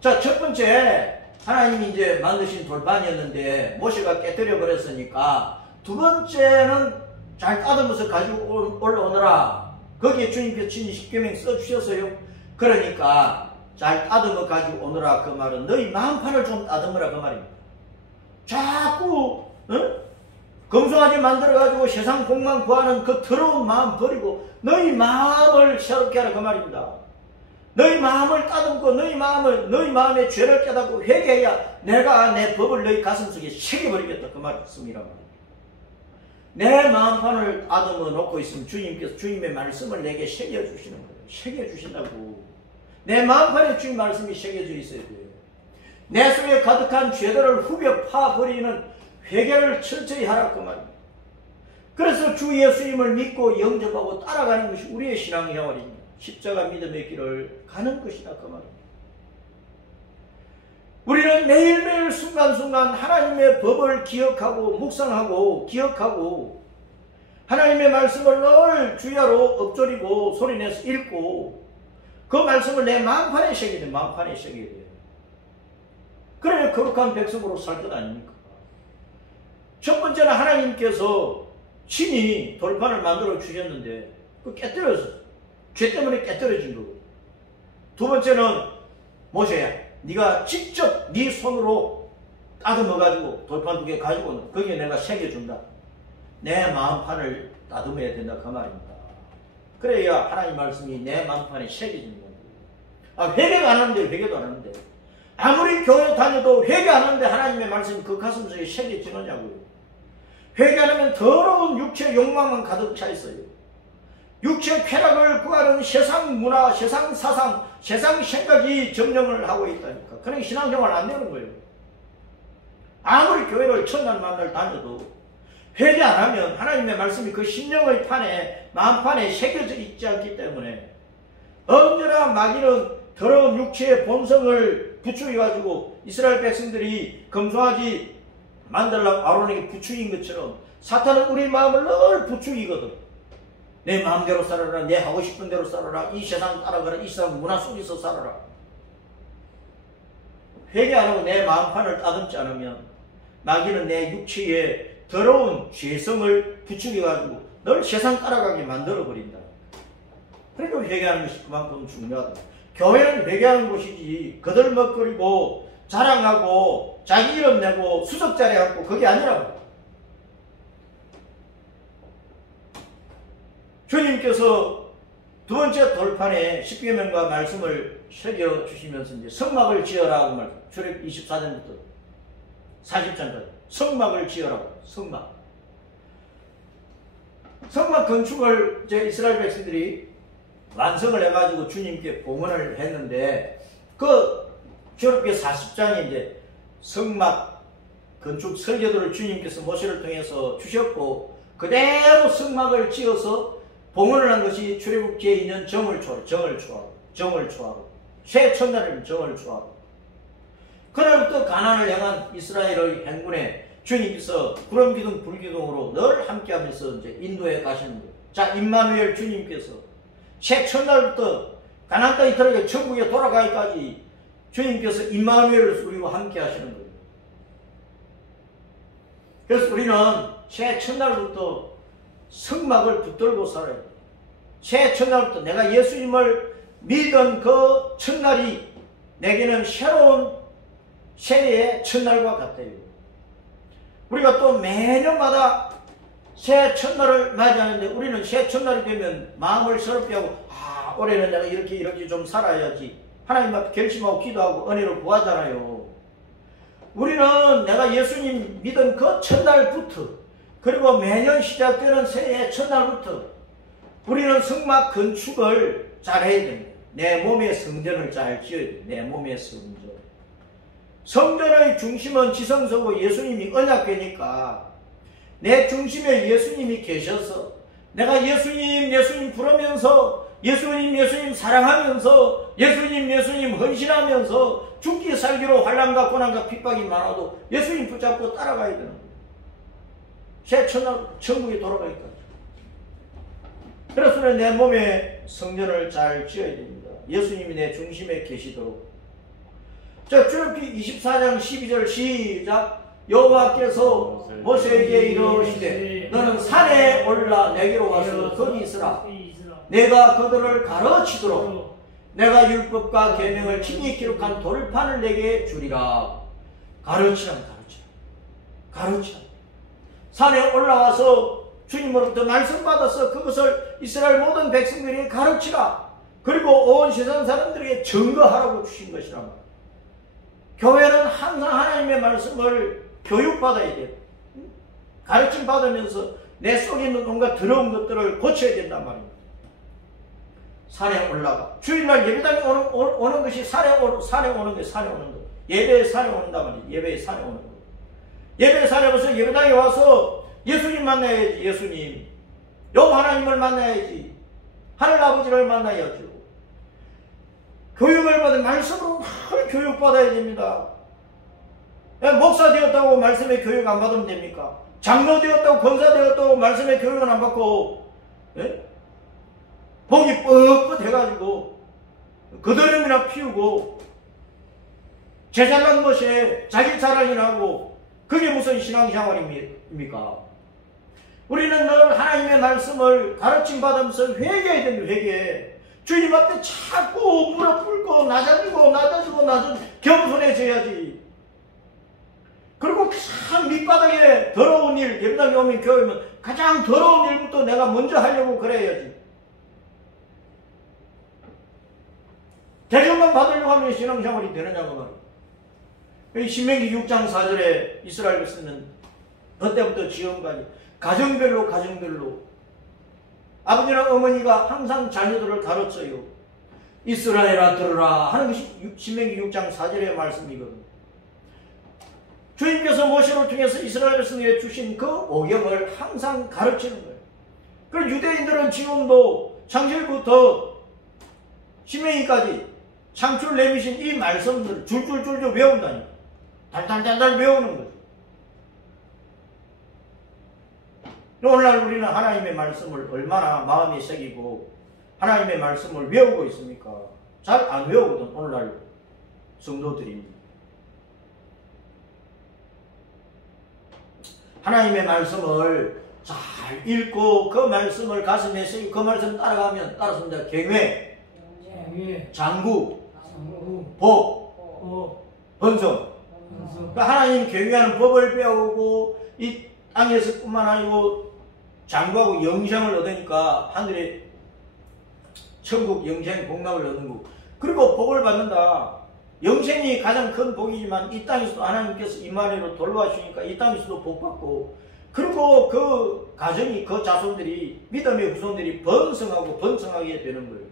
자, 첫 번째 하나님이 이제 만드신 돌판이었는데 모세가 깨뜨려 버렸으니까, 두 번째는 잘 따듬어서 가지고 올라오너라. 거기에 주님께서 친히 십계명 써주셨어요. 그러니까 잘 따듬어 가지고 오너라 그 말은 너희 마음판을 좀 따듬으라 그 말입니다. 자꾸 검소하게 만들어가지고 세상 복만 구하는 그 더러운 마음 버리고 너희 마음을 새롭게 하라 그 말입니다. 너희 마음을 따듬고 너희 마음의 죄를 깨닫고 회개해야 내가 내 법을 너희 가슴속에 새겨버리겠다 그 말씀이란 말입니다. 내 마음판을 따듬어 놓고 있으면 주님께서 주님의 말씀을 내게 새겨주시는 거예요. 새겨주신다고. 내 마음판에 주님 말씀이 새겨져 있어야 돼요. 내 속에 가득한 죄들을 후벼 파버리는 회개를 철저히 하라 그 말입니다. 그래서 주 예수님을 믿고 영접하고 따라가는 것이 우리의 신앙의 해월입니다. 십자가 믿음의 길을 가는 것이다 그 말입니다. 우리는 매일매일 순간순간 하나님의 법을 기억하고 묵상하고 기억하고 하나님의 말씀을 늘 주야로 엎조리고 소리내서 읽고 그 말씀을 내 마음판에 새겨야 돼요. 마음판에 새겨야 돼요. 그래야 거룩한 백성으로 살 것 아닙니까? 첫 번째는 하나님께서 친히 돌판을 만들어 주셨는데 그 깨뜨렸어요. 죄 때문에 깨뜨려진 거고. 두 번째는 모세야, 네가 직접 네 손으로 따듬어가지고 돌판 2개 가지고 거기에 내가 새겨준다. 내 마음판을 따듬어야 된다 그 말입니다. 그래야 하나님 말씀이 내 마음판에 새겨지는 겁니다. 회개가 안 하는데 회개도 안 하는데 아무리 교회 다녀도 회개 안 하는데 하나님의 말씀이 그 가슴속에 새겨지느냐고요. 회개 안 하면 더러운 육체의 욕망만 가득 차 있어요. 육체의 쾌락을 구하는 세상 문화, 세상 사상, 세상 생각이 점령을 하고 있다니까. 그러니까 신앙생활 안 되는 거예요. 아무리 교회를 첫날 만날 다녀도 회개 안 하면 하나님의 말씀이 그 심령의 판에, 마음판에 새겨져 있지 않기 때문에 언제나 마귀는 더러운 육체의 본성을 부추겨가지고 이스라엘 백성들이 검소하지 만들라고 아론에게 부추긴 것처럼 사탄은 우리 마음을 늘 부추기거든. 내 마음대로 살아라. 내 하고 싶은 대로 살아라. 이 세상 따라가라. 이 세상 문화 속에서 살아라. 회개 안 하고 내 마음판을 따듬지 않으면 마귀는 내 육체에 더러운 죄성을 부추겨가지고 널 세상 따라가게 만들어버린다. 그러니까 회개하는 것이 그만큼 중요하다. 교회는 회개하는 곳이지 거들먹거리고 자랑하고 자기 이름 내고 수석자리 갖고 그게 아니라고. 주님께서 두 번째 돌판에 십계명과 말씀을 새겨주시면서 이제 성막을 지어라고 말씀. 출애굽 24장부터 40장까지 성막을 지어라고. 성막 건축을 이제 이스라엘 백성들이 완성을 해가지고 주님께 봉헌을 했는데 그 출애굽기 40장에 이제 성막 건축 설계도를 주님께서 모세를 통해서 주셨고 그대로 성막을 지어서 봉헌을 한 것이 출애굽기에 있는 정을 초하루 새 첫날은 정을 초하루. 그날부터 가나안을 향한 이스라엘의 행군에 주님께서 구름기둥 불기둥으로 늘 함께하면서 이제 인도해 가시는 거예요. 자, 임마누엘 주님께서 새 첫날부터 가나안 땅에 들어가 천국에 돌아가기까지 주님께서 임마누엘을 우리와 함께 하시는 거예요. 그래서 우리는 새 첫날부터 성막을 붙들고 살아야 돼요. 새 첫날부터 내가 예수님을 믿은 그 첫날이 내게는 새로운 새해의 첫날과 같아요. 우리가 또 매년마다 새 첫날을 맞이하는데 우리는 새 첫날이 되면 마음을 서럽게 하고 올해는 내가 이렇게 좀 살아야지 하나님 앞에 결심하고 기도하고 은혜를 구하잖아요. 우리는 내가 예수님 믿은 그 첫날부터 그리고 매년 시작되는 새해의 첫날부터 우리는 성막 건축을 잘 해야 됩니다. 내 몸의 성전을 잘 지어야 돼요. 내 몸의 성전. 성전의 중심은 지성소고 예수님이 언약궤니까 내 중심에 예수님이 계셔서 내가 예수님 부르면서 예수님 사랑하면서 예수님 헌신하면서 죽기 살기로 환난과 고난과 핍박이 많아도 예수님 붙잡고 따라가야 되는 거예요. 새 첫날 천국에 돌아가기까지. 그래서 내 몸의 성전을 잘 지어야 됩니다. 예수님이 내 중심에 계시도록. 자, 출애굽기 24장 12절 시작. 여호와께서 모세에게 이르시되 너는 산에 올라 내게로 와서 거기 있으라. 내가 그들을 가르치도록 내가 율법과 계명을 친히 기록한 돌판을 내게 주리라. 가르치라. 산에 올라와서 주님으로부터 말씀 받아서 그것을 이스라엘 모든 백성들에게 가르치라. 그리고 온 세상 사람들에게 증거하라고 주신 것이라. 교회는 항상 하나님의 말씀을 교육받아야 돼요. 가르침 받으면서 내 속에 있는 온갖 더러운 것들을 고쳐야 된단 말입니다. 산에 올라가. 주일날 예배당에 오는 것이 산에 오는 것. 예배에 산에 온단 말이에요. 예배에 산에 오는 것. 예배에 산에 와서 예배당에 와서 예수님 만나야지. 예수님. 여호와 하나님을 만나야지. 하늘 아버지를 만나야죠. 교육을 받은 말씀으로 늘 교육받아야 됩니다. 목사 되었다고 말씀의 교육 안 받으면 됩니까? 장로 되었다고 권사 되었다고 말씀의 교육을 안 받고 목이 뻣뻣해가지고 그더름이나 피우고 제잘난 것에 자기 자랑이나 하고 그게 무슨 신앙생활입니까? 우리는 늘 하나님의 말씀을 가르침 받으면서 회개해야 됩니다. 회개. 주님 앞에 자꾸 무릎 꿇고 낮아지고 겸손해져야지. 그리고 가장 밑바닥에 더러운 일, 예배당에 오면 교회면 가장 더러운 일부터 내가 먼저 하려고 그래야지. 대접만 받으려고 하면 신앙생활이 되느냐고 말이에요. 신명기 6장 4절에 이스라엘 백성은 그때부터 지금까지 가정별로 아버지나 어머니가 항상 자녀들을 가르쳐요. 이스라엘아 들으라 하는 것이 신명기 6장 4절의 말씀이거든요. 주님께서 모세를 통해서 이스라엘 백성에게 주신 그 오경을 항상 가르치는 거예요. 그럼 유대인들은 지금도 창세기부터 신명기까지 창출 내미신 이 말씀들을 줄줄줄 외운다니까. 달달달달 외우는 거죠. 오늘날 우리는 하나님의 말씀을 얼마나 마음에 새기고 하나님의 말씀을 외우고 있습니까? 잘 안 외우거든, 오늘날 성도들이. 하나님의 말씀을 잘 읽고 그 말씀을 가슴에 새기고 그 말씀 따라가면 따라서 경외, 장구, 복, 번성. 그러니까 하나님 경외하는 법을 배우고 이 땅에서뿐만 아니고 장구하고 영생을 얻으니까 하늘에 천국 영생 복락을 얻는 거고, 그리고 복을 받는다. 영생이 가장 큰 복이지만 이 땅에서도 하나님께서 임마누엘로 돌봐주시니까 이 땅에서도 복받고, 그리고 그 가정이 그 자손들이 믿음의 후손들이 번성하게 되는 거예요.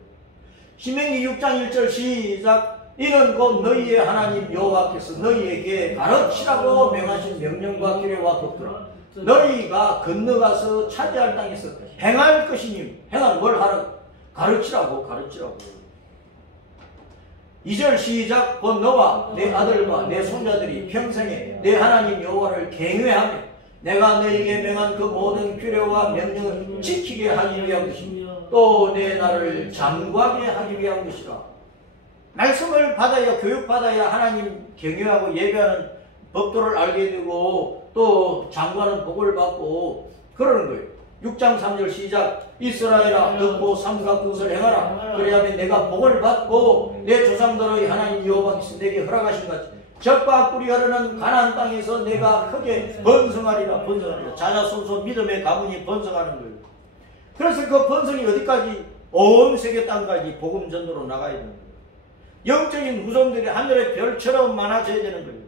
신명기 6장 1절 시작. 이는 곧 너희의 하나님 여호와께서 너희에게 가르치라고 명하신 명령과 규례와 법도라. 너희가 건너가서 차지할 땅에서 행할 것이니, 행할 뭘 하라? 가르치라고. 2절 시작. 곧 너와 내 아들과 내 손자들이 평생에 내 하나님 여호와를 경외하며 내가 너에게 명한 그 모든 규례와 명령을 지키게 하기 위한 것이며 또 내 나를 장구하게 하기 위한 것이라. 말씀을 받아야, 교육받아야 하나님 경외하고 예배하는 법도를 알게 되고 또 장구하는 복을 받고 그러는 거예요. 6장 3절 시작. 이스라엘아 듣고 삼가 그것을 행하라. 그래야면 내가 복을 받고 내 조상들의 하나님 여호와께서 내게 허락하신 같이 젖과 꿀이 흐르는 가나안 땅에서 내가 크게 번성하리라. 번성하리라. 자자손손 믿음의 가문이 번성하는 거예요. 그래서 그 번성이 어디까지? 온 세계 땅까지 복음 전도로 나가야 되는 거예요. 영적인 후손들이 하늘의 별처럼 많아져야 되는 거예요.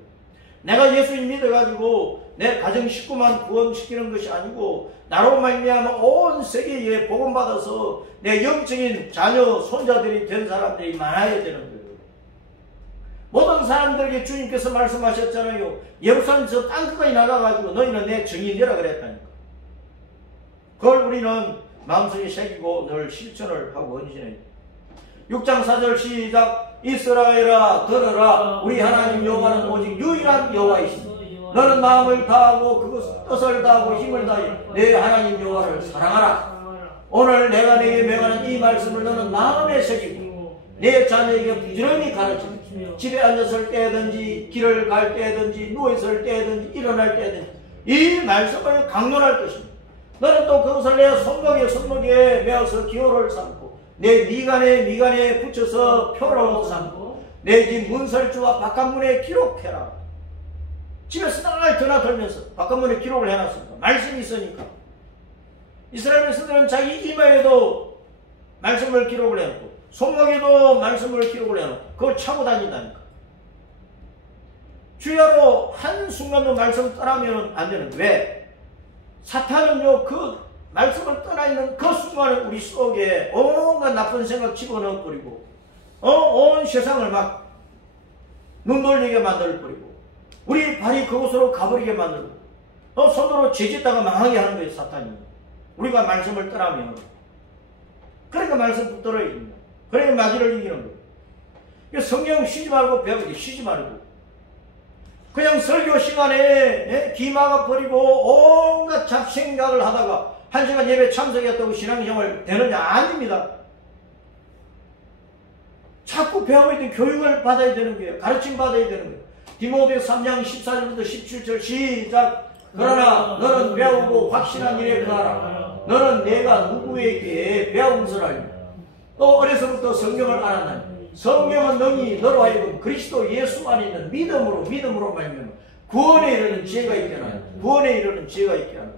내가 예수님 믿어가지고 내 가정 식구만 구원시키는 것이 아니고 나로 말미암아 온 세계에 복음받아서 내 영적인 자녀, 손자들이 된 사람들이 많아야 되는 거예요. 모든 사람들에게 주님께서 말씀하셨잖아요. 예루살렘 저 땅끝까지 나가가지고 너희는 내 증인이라 그랬다니까. 그걸 우리는 마음속에 새기고 늘 실천을 하고 헌신해야 돼요. 6장 4절 시작. 이스라엘아 들으라. 우리 하나님 여호와는 오직 유일한 여호와이시니 너는 마음을 다하고 그 뜻을 다하고 힘을 다해 내 하나님 여호와를 사랑하라. 오늘 내가 네게 명하는 이 말씀을 너는 마음에 새기고 내 자녀에게 부지런히 가르치고 집에 앉았을 때든지 길을 갈 때든지 누워있을 때든지 일어날 때든지 이 말씀을 강론할 것입니다. 너는 또 그것을 내 손목에 메어서 기호를 삼고 내 미간에 붙여서 표로 삼고 내 집 문설주와 바깥문에 기록해라. 집에서 날 드나들면서 바깥문에 기록을 해놨습니다. 말씀이 있으니까. 이스라엘 백성들은 자기 이마에도 말씀을 기록을 해놓고 손목에도 말씀을 기록을 해놓고 그걸 차고 다닌다니까. 주야로 한순간도 말씀 떠나면 안 되는. 왜? 사탄은요 그 말씀을 떠나있는 그 순간에 우리 속에 온갖 나쁜 생각 집어넣어버리고 온 세상을 막 눈 돌리게 만들어버리고 우리 발이 그곳으로 가버리게 만들고 손으로 죄짓다가 망하게 하는 거예요. 사탄이. 우리가 말씀을 떠나면. 그러니까 말씀 붙들어야 됩니다. 그러니까 마귀를 이기는 거예요. 성경 쉬지 말고 배우지. 쉬지 말고 그냥 설교 시간에 기마가 버리고 온갖 잡생각을 하다가 1시간 예배 참석했다고 신앙생활 되느냐? 아닙니다. 자꾸 배워야 돼. 교육을 받아야 되는 거예요. 가르침 받아야 되는 거예요. 디모데후서 3장 14절부터 17절 시작. 그러나 너는 배우고 확신한 일에 그하라. 너는 내가 누구에게 배운 것을 알며 또 어려서부터 성경을 알았나니 성경은 능히 너로 하여금 그리스도 예수 안에 있는 믿음으로 말미암아 구원에 이르는 지혜가 있게 하나니 구원에 이르는 지혜가 있게 하나니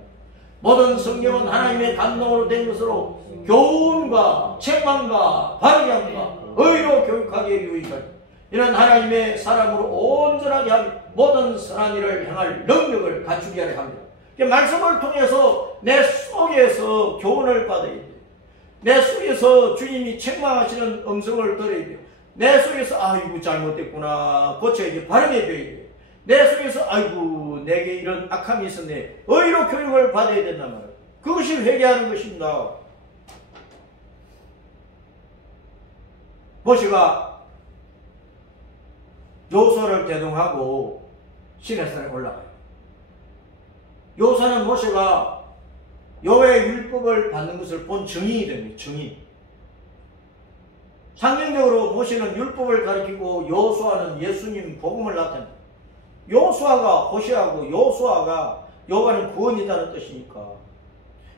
모든 성경은 하나님의 감동으로 된 것으로 교훈과 책망과 발견과 의로 교육하기에 유익하니 이는 하나님의 사람으로 온전하게 하며 모든 선한 일을 행할 능력을 갖추게 하려 합니다. 말씀을 통해서 내 속에서 교훈을 받아야 돼요. 내 속에서 주님이 책망하시는 음성을 들어야 돼요. 내 속에서 아이고 잘못됐구나 고쳐야지 바르게 되어야 돼요. 내 속에서 아이고 내게 이런 악함이 있었네 의로 교육을 받아야 된단 말이에요. 그것이 회개하는 것입니다. 모세가 요소를 대동하고 시내산에 올라가요. 요소는 모세가 여호와의 율법을 받는 것을 본 증인이 됩니다. 증인. 상징적으로 모세는 율법을 가리키고 여호수아는 예수님 복음을 나타냅니다. 여호수아가 호세아고 여호수아가 여호와는 구원이라는 뜻이니까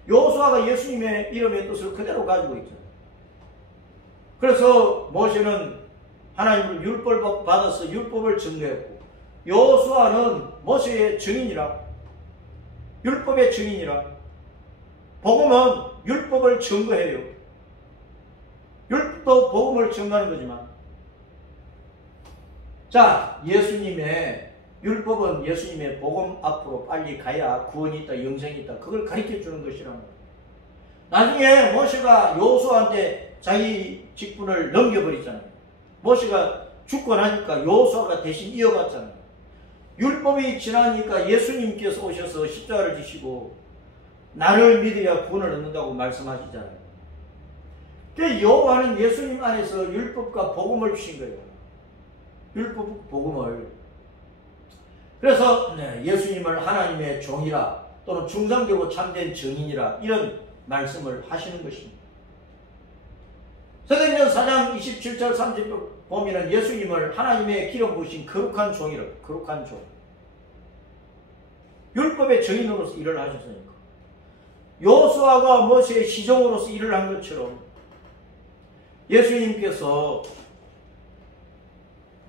여호수아가 예수님의 이름의 뜻을 그대로 가지고 있잖아요. 그래서 모세는 하나님을 율법을 받아서 율법을 증거했고 여호수아는 모세의 증인이라 율법의 증인이라 복음은 율법을 증거해요. 율법도 복음을 증거하는 거지만 자 예수님의 율법은 예수님의 복음 앞으로 빨리 가야 구원이 있다 영생이 있다 그걸 가르쳐 주는 것이란 말이에요. 나중에 모세가 여호수아한테 자기 직분을 넘겨버리잖아요. 모세가 죽고 나니까 여호수아가 대신 이어갔잖아요. 율법이 지나니까 예수님께서 오셔서 십자가를 지시고 나를 믿어야 구원을 얻는다고 말씀하시잖아요. 여호와는 예수님 안에서 율법과 복음을 주신 거예요. 율법 복음을. 그래서 예수님을 하나님의 종이라 또는 중상되고 참된 증인이라 이런 말씀을 하시는 것입니다. 사도행전 4장 27절 30절 보면은 예수님을 하나님의 기름 부으신 거룩한 종이라, 거룩한 종. 율법의 증인으로서 일을 하셨으니까. 여호수아가 모세의 시종으로서 일을 한 것처럼 예수님께서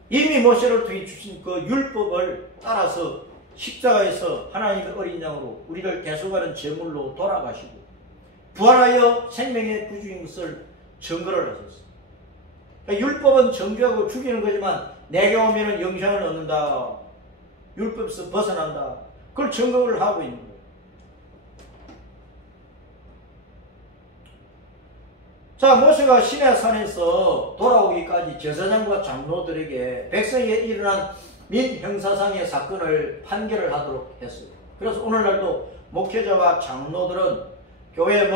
이미 모세를 통해 주신 그 율법을 따라서 십자가에서 하나님의 어린 양으로 우리를 대속하는 제물로 돌아가시고 부활하여 생명의 구주인 것을 증거를 하셨어요. 그러니까 율법은 정죄하고 죽이는 거지만 내게 오면은 영생을 얻는다. 율법에서 벗어난다. 그걸 증거를 하고 있는 거예요. 자, 모세가 시내산에서 돌아오기까지 제사장과 장로들에게 백성에게 일어난 민형사상의 사건을 판결을 하도록 했어요. 그래서 오늘날도 목회자와 장로들은 교회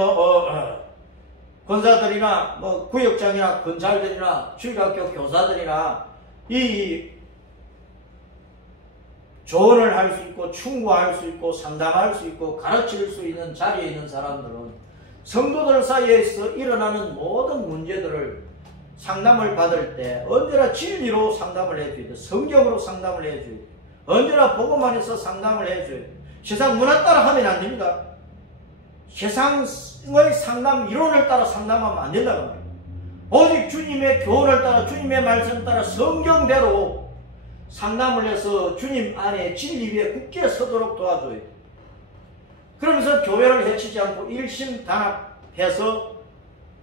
권사들이나 구역장이나 권찰들이나 주일학교 교사들이나 이 조언을 할 수 있고 충고할 수 있고 상담할 수 있고 가르칠 수 있는 자리에 있는 사람들은 성도들 사이에서 일어나는 모든 문제들을 상담을 받을 때 언제나 진리로 상담을 해줘야 돼. 성경으로 상담을 해줘야 돼. 언제나 복음 안에서 상담을 해줘야 돼. 세상 문화 따라 하면 안 됩니다. 세상의 상담 이론을 따라 상담하면 안 된다는 거예요. 오직 주님의 교훈을 따라 주님의 말씀을 따라 성경대로 상담을 해서 주님 안에 진리 위에 굳게 서도록 도와줘야 돼. 그러면서 교회를 해치지 않고 일심단합해서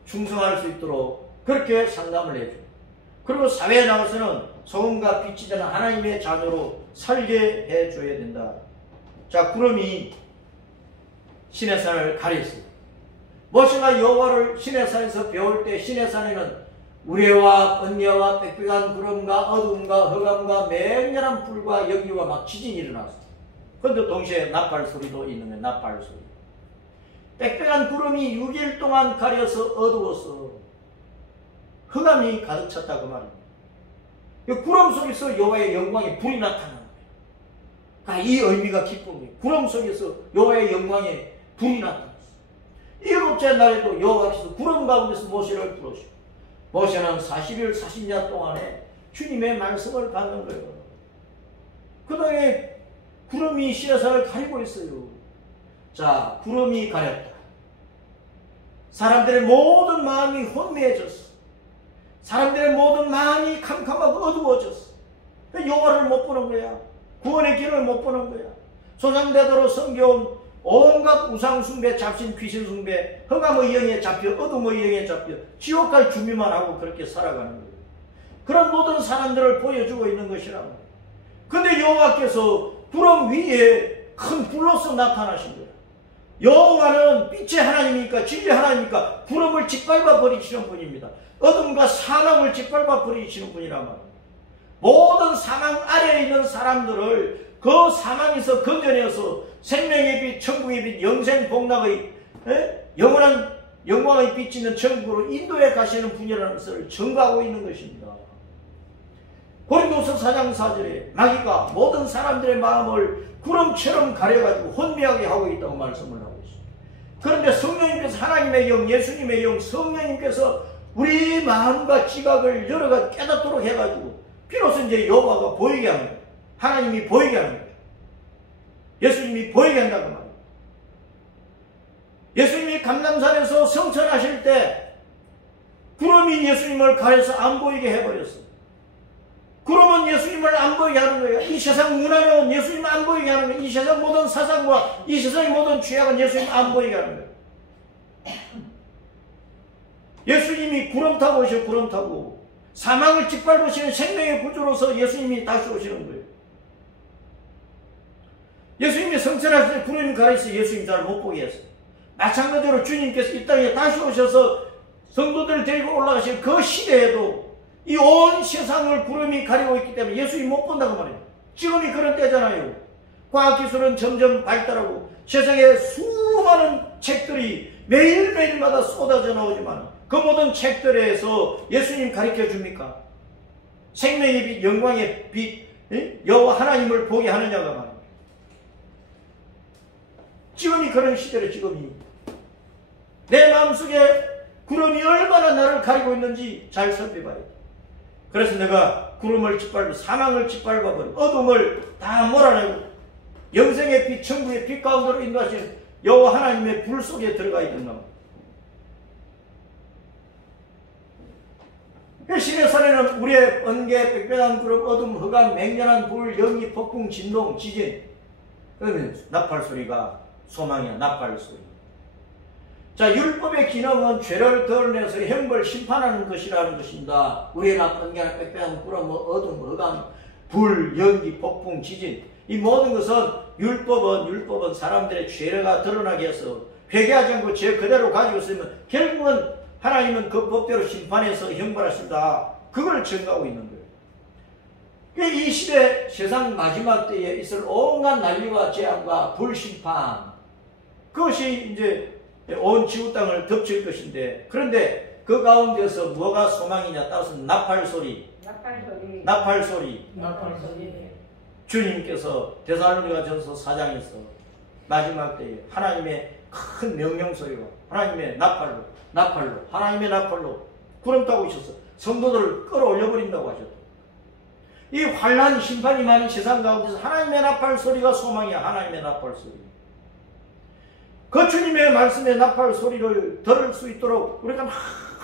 충성할 수 있도록 그렇게 상담을 해줘요. 그리고 사회에 나가서는 소금과 빛이 되는 하나님의 자녀로 살게 해줘야 된다. 자, 구름이 시내산을 가렸어요. 모세가 여호와를 시내산에서 배울 때 시내산에는 우레와 번개와 빽빽한 구름과 어둠과 흑암과 맹렬한 불과 여기와 막 지진이 일어났어요. 그런데 동시에 나팔 소리도 있는 거예요. 나팔 소리. 빽빽한 구름이 6일 동안 가려서 어두워서 흑암이 가득 찼다고 말입니다. 이 구름 속에서 여호와의 영광의 불이 나타나는 거예요. 이 의미가 기쁨이에요. 구름 속에서 여호와의 영광의 불이 나타났어요. 7째 날에도 여호와께서 구름 가운데서 모세를 부르시고 모세는 40일 40야 동안에 주님의 말씀을 받는 거예요. 그 다음에 구름이 시내산을 가리고 있어요. 자, 구름이 가렸다. 사람들의 모든 마음이 혼미해졌어. 사람들의 모든 마음이 캄캄하고 어두워졌어. 여호와를 못 보는 거야. 구원의 길을 못 보는 거야. 소상대도로 섬겨온 온갖 우상숭배, 잡신, 귀신숭배, 흑암의 영에 잡혀 어둠의 영에 잡혀 지옥 갈 준비만 하고 그렇게 살아가는 거예요. 그런 모든 사람들을 보여주고 있는 것이라고. 근데 여호와께서 구름 위에 큰 불로서 나타나신 거예요. 여호와는 빛의 하나님이니까 진리의 하나님이니까 구름을 짓밟아 버리시는 분입니다. 어둠과 사망을 짓밟아 버리시는 분이란 말이에요. 모든 사망 아래에 있는 사람들을 그 사망에서 건져내어서 생명의 빛, 천국의 빛, 영생 복락의 영원한 영광의 빛이 있는 천국으로 인도해 가시는 분이라는 것을 증거하고 있는 것입니다. 고린도서 4장 4절에 마귀가 모든 사람들의 마음을 구름처럼 가려가지고 혼미하게 하고 있다고 말씀을 하고 있습니다. 그런데 성령님께서 하나님의 영, 예수님의 영, 성령님께서 우리 마음과 지각을 여러 가지 깨닫도록 해가지고 비로소 이제 여호와가 보이게 하는 거예요. 하나님이 보이게 하는 거예요. 예수님이 보이게 한다고 말합니다. 예수님이 감람산에서 성천하실 때 구름이 예수님을 가려서 안 보이게 해버렸어요. 구름은 예수님을 안 보이게 하는 거예요. 이 세상 문화는 예수님을 안 보이게 하는 거예요. 이 세상 모든 사상과 이 세상의 모든 죄악은 예수님을 안 보이게 하는 거예요. 예수님이 구름 타고 오시고 구름 타고 사망을 짓밟으시는 생명의 구주로서 예수님이 다시 오시는 거예요. 예수님이 성천하실 때 구름이 가려서 예수님 잘 못 보게 했어요. 마찬가지로 주님께서 이 땅에 다시 오셔서 성도들을 데리고 올라가실 그 시대에도 이 온 세상을 구름이 가리고 있기 때문에 예수님 못 본다고 말해요. 지금이 그런 때잖아요. 과학기술은 점점 발달하고 세상에 수많은 책들이 매일매일마다 쏟아져 나오지만 그 모든 책들에서 예수님 가르쳐 줍니까? 생명의 빛, 영광의 빛, 여호와 하나님을 보게 하느냐가 말입니다. 지금이 그런 시대로 지금이 내 마음속에 구름이 얼마나 나를 가리고 있는지 잘 살펴봐야 돼. 그래서 내가 구름을 짓밟고 사망을 짓밟아버리고 어둠을 다 몰아내고 영생의 빛, 천국의 빛 가운데로 인도하시는 여호와 하나님의 불 속에 들어가야 된다. 시내산에는 우리의 번개, 빽빽한 구름, 어둠, 흑암, 맹렬한 불, 연기, 폭풍, 진동, 지진. 그러면 나팔 소리가 소망이야. 나팔 소리. 자, 율법의 기능은 죄를 드러내서 형벌 심판하는 것이라는 것입니다. 우리의 번개나 빽빽한 구름, 어둠, 흑암, 불, 연기, 폭풍, 지진. 이 모든 것은 율법은 사람들의 죄가 드러나게 해서 회개하지 않고 죄 그대로 가지고 있으면 결국은 하나님은 그 법대로 심판해서 형벌하신다. 그걸 증가하고 있는 거예요. 이 시대 세상 마지막 때에 있을 온갖 난리와 재앙과 불심판, 그것이 이제 온 지구 땅을 덮칠 것인데, 그런데 그 가운데서 뭐가 소망이냐 따라서 나팔 소리. 주님께서 데살로니가전서 4장에서 마지막 때에 하나님의 큰 명령 소리로, 하나님의 나팔로 하나님의 나팔로 구름 타고 있어서 성도들을 끌어올려 버린다고 하셨다. 이 환난 심판이 많은 세상 가운데서 하나님의 나팔 소리가 소망이야. 하나님의 나팔 소리. 그 주님의 말씀의 나팔 소리를 들을 수 있도록 우리가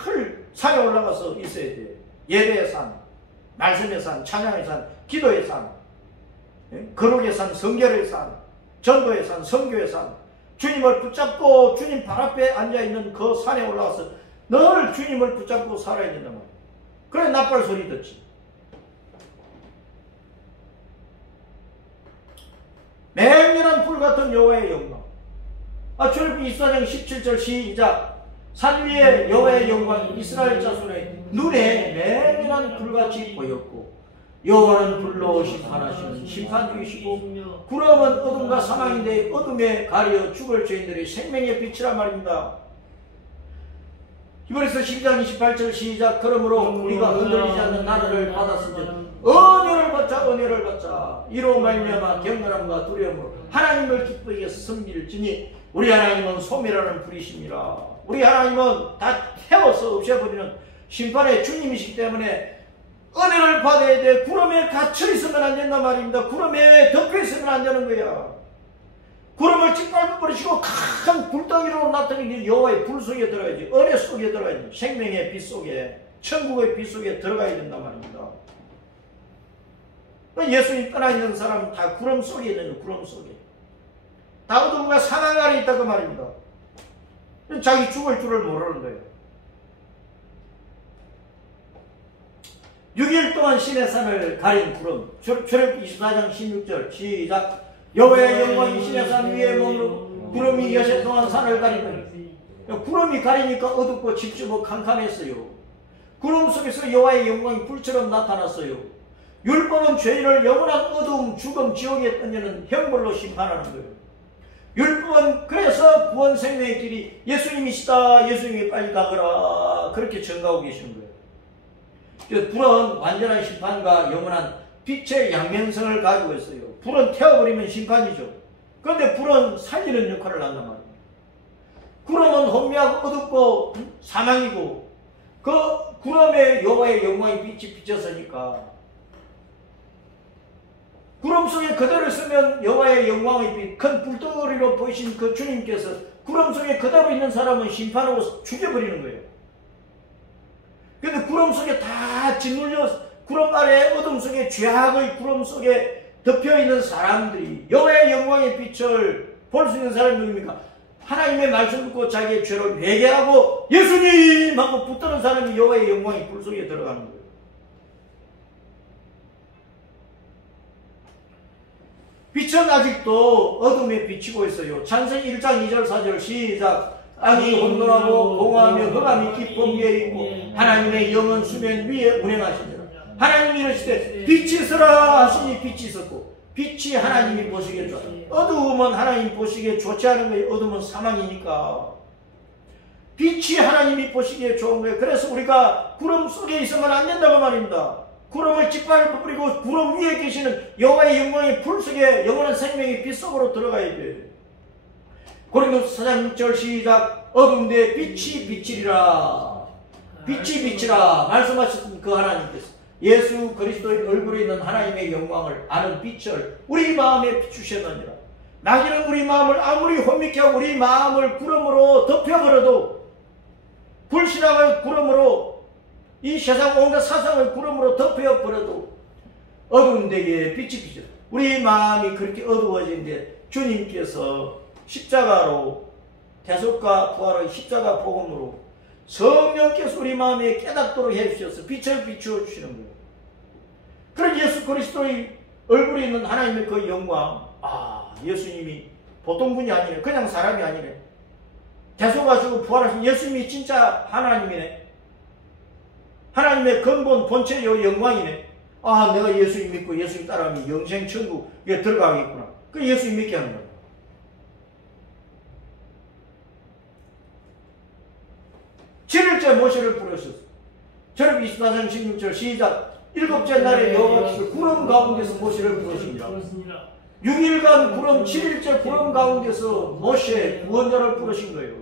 늘 산에 올라가서 있어야 돼. 예배의 산, 말씀의 산, 찬양의 산, 기도의 산, 거룩의 산, 성결의 산, 전도의 산, 선교의 산, 주님을 붙잡고 주님 발 앞에 앉아있는 그 산에 올라가서 늘 주님을 붙잡고 살아야 된단 말이야. 그래 나팔 소리 듣지. 맹렬한 불같은 여호와의 영광. 출애굽기 24장 17절 시작. 산 위에 여호와의 영광이 이스라엘 자손의 눈에 맹렬한 불같이 보였고 여호와는 불로 심판하시는 심판주이시고 구름은 어둠과 사망인데 어둠에 가려 죽을 죄인들의 생명의 빛이란 말입니다. 히브리서 12장 28절 시작. 그러므로 우리가 흔들리지 않는 나라를 받았으면 은혜를 받자. 이로 말미암아 경건함과 두려움으로 하나님을 기쁘게 섬길지니 우리 하나님은 소멸하는 불이십니다. 우리 하나님은 다 태워서 없애버리는 심판의 주님이시기 때문에 은혜를 받아야 돼. 구름에 갇혀 있으면 안 된단 말입니다. 구름에 덮여 있으면 안 되는 거야. 구름을 짓밟아 버리시고 큰 불덩이로 나타내는 여호와의 불 속에 들어가야지. 은혜 속에 들어가야지. 생명의 빛 속에, 천국의 빛 속에 들어가야 된단 말입니다. 예수님 떠나 있는 사람은 다 구름 속에 있는 거예요. 구름 속에. 다 어둠과 사망 아래 있다 그 말입니다. 자기 죽을 줄을 모르는 거예요. 6일 동안 시내산을 가린 구름. 출애굽기 24장 16절 시작. 여호와의 영광이 시내산 위에 머무르고 구름이 여세 동안 산을 가리더니. 구름이 가리니까 어둡고 춥고 캄캄했어요. 구름 속에서 여호와의 영광이 불처럼 나타났어요. 율법은 죄인을 영원한 어두움, 죽음, 지옥에 던지는 형벌로 심판하는 거예요. 율법은 그래서 구원 생명의 길이 예수님이시다. 예수님이 빨리 가거라. 그렇게 전가하고 계시는 거예요. 불은 완전한 심판과 영원한 빛의 양면성을 가지고 있어요. 불은 태워버리면 심판이죠. 그런데 불은 살리는 역할을 한단 말이에요. 구름은 혼미하고 어둡고 사망이고 그 구름에 여호와의 영광의 빛이 비쳤으니까 구름 속에 그대로 있으면 여호와의 영광의 빛, 큰 불덩어리로 보이신 그 주님께서 구름 속에 그대로 있는 사람은 심판하고 죽여버리는 거예요. 그런데 구름 속에 다 짓눌려 구름 아래 어둠 속에 죄악의 구름 속에 덮여있는 사람들이 여호와의 영광의 빛을 볼 수 있는 사람이 누굽니까? 하나님의 말씀 듣고 자기의 죄를 회개하고 예수님 하고 붙드는 사람이 여호와의 영광의 불 속에 들어가는 거예요. 빛은 아직도 어둠에 비치고 있어요. 창세기 1장 2절 4절 시작. 땅이 혼돈하고 공허하며 흑암이 깊은 위에 있고 하나님의 영은 수면 위에 운행하시니라. 하나님이 이르시되 빛이 있으라 하시니 빛이 있었고 빛이 하나님이 보시기에 좋아. 어두움은 하나님 보시기에 좋지 않은 거예요. 어둠은 사망이니까. 빛이 하나님이 보시기에 좋은 거예요. 그래서 우리가 구름 속에 있으면 안 된다고 말입니다. 구름을 짓밟아 버리고 구름 위에 계시는 여호와의 영광이 불 속에 영원한 생명의 빛 속으로 들어가야 돼. 고린도서 4장 6절 시작. 어두운 데 빛이 비치리라. 빛이 비치라 말씀하셨던 그 하나님께서 예수 그리스도의 얼굴에 있는 하나님의 영광을 아는 빛을 우리 마음에 비추셨느니라. 마귀는 우리 마음을 아무리 혼미케 하고 우리 마음을 구름으로 덮여버려도, 불신앙을 구름으로, 이 세상 온갖 사상을 구름으로 덮여버려도 어두운 데에 빛이 비치라. 우리 마음이 그렇게 어두워진데 주님께서 십자가로, 대속과 부활의 십자가 복음으로 성령께서 우리 마음에 깨닫도록 해주셔서 빛을 비추어 주시는 거예요. 그런 예수 그리스도의 얼굴에 있는 하나님의 그 영광, 예수님이 보통 분이 아니네. 그냥 사람이 아니네. 대속하시고 부활하신 예수님이 진짜 하나님이네. 하나님의 근본 본체의 영광이네. 내가 예수님 믿고 예수님 따라하면 영생 천국에 들어가겠구나. 그 예수님 믿게 하는 거예요. 7일째 모세를 부르셨어. 저녁 24장 16절 시작. 일곱째 날에 여호와께서 구름 가운데서 모세를 부르시니라. 6일간 구름, 7일째 구름 가운데서 모세 구원자를 부르신 거예요.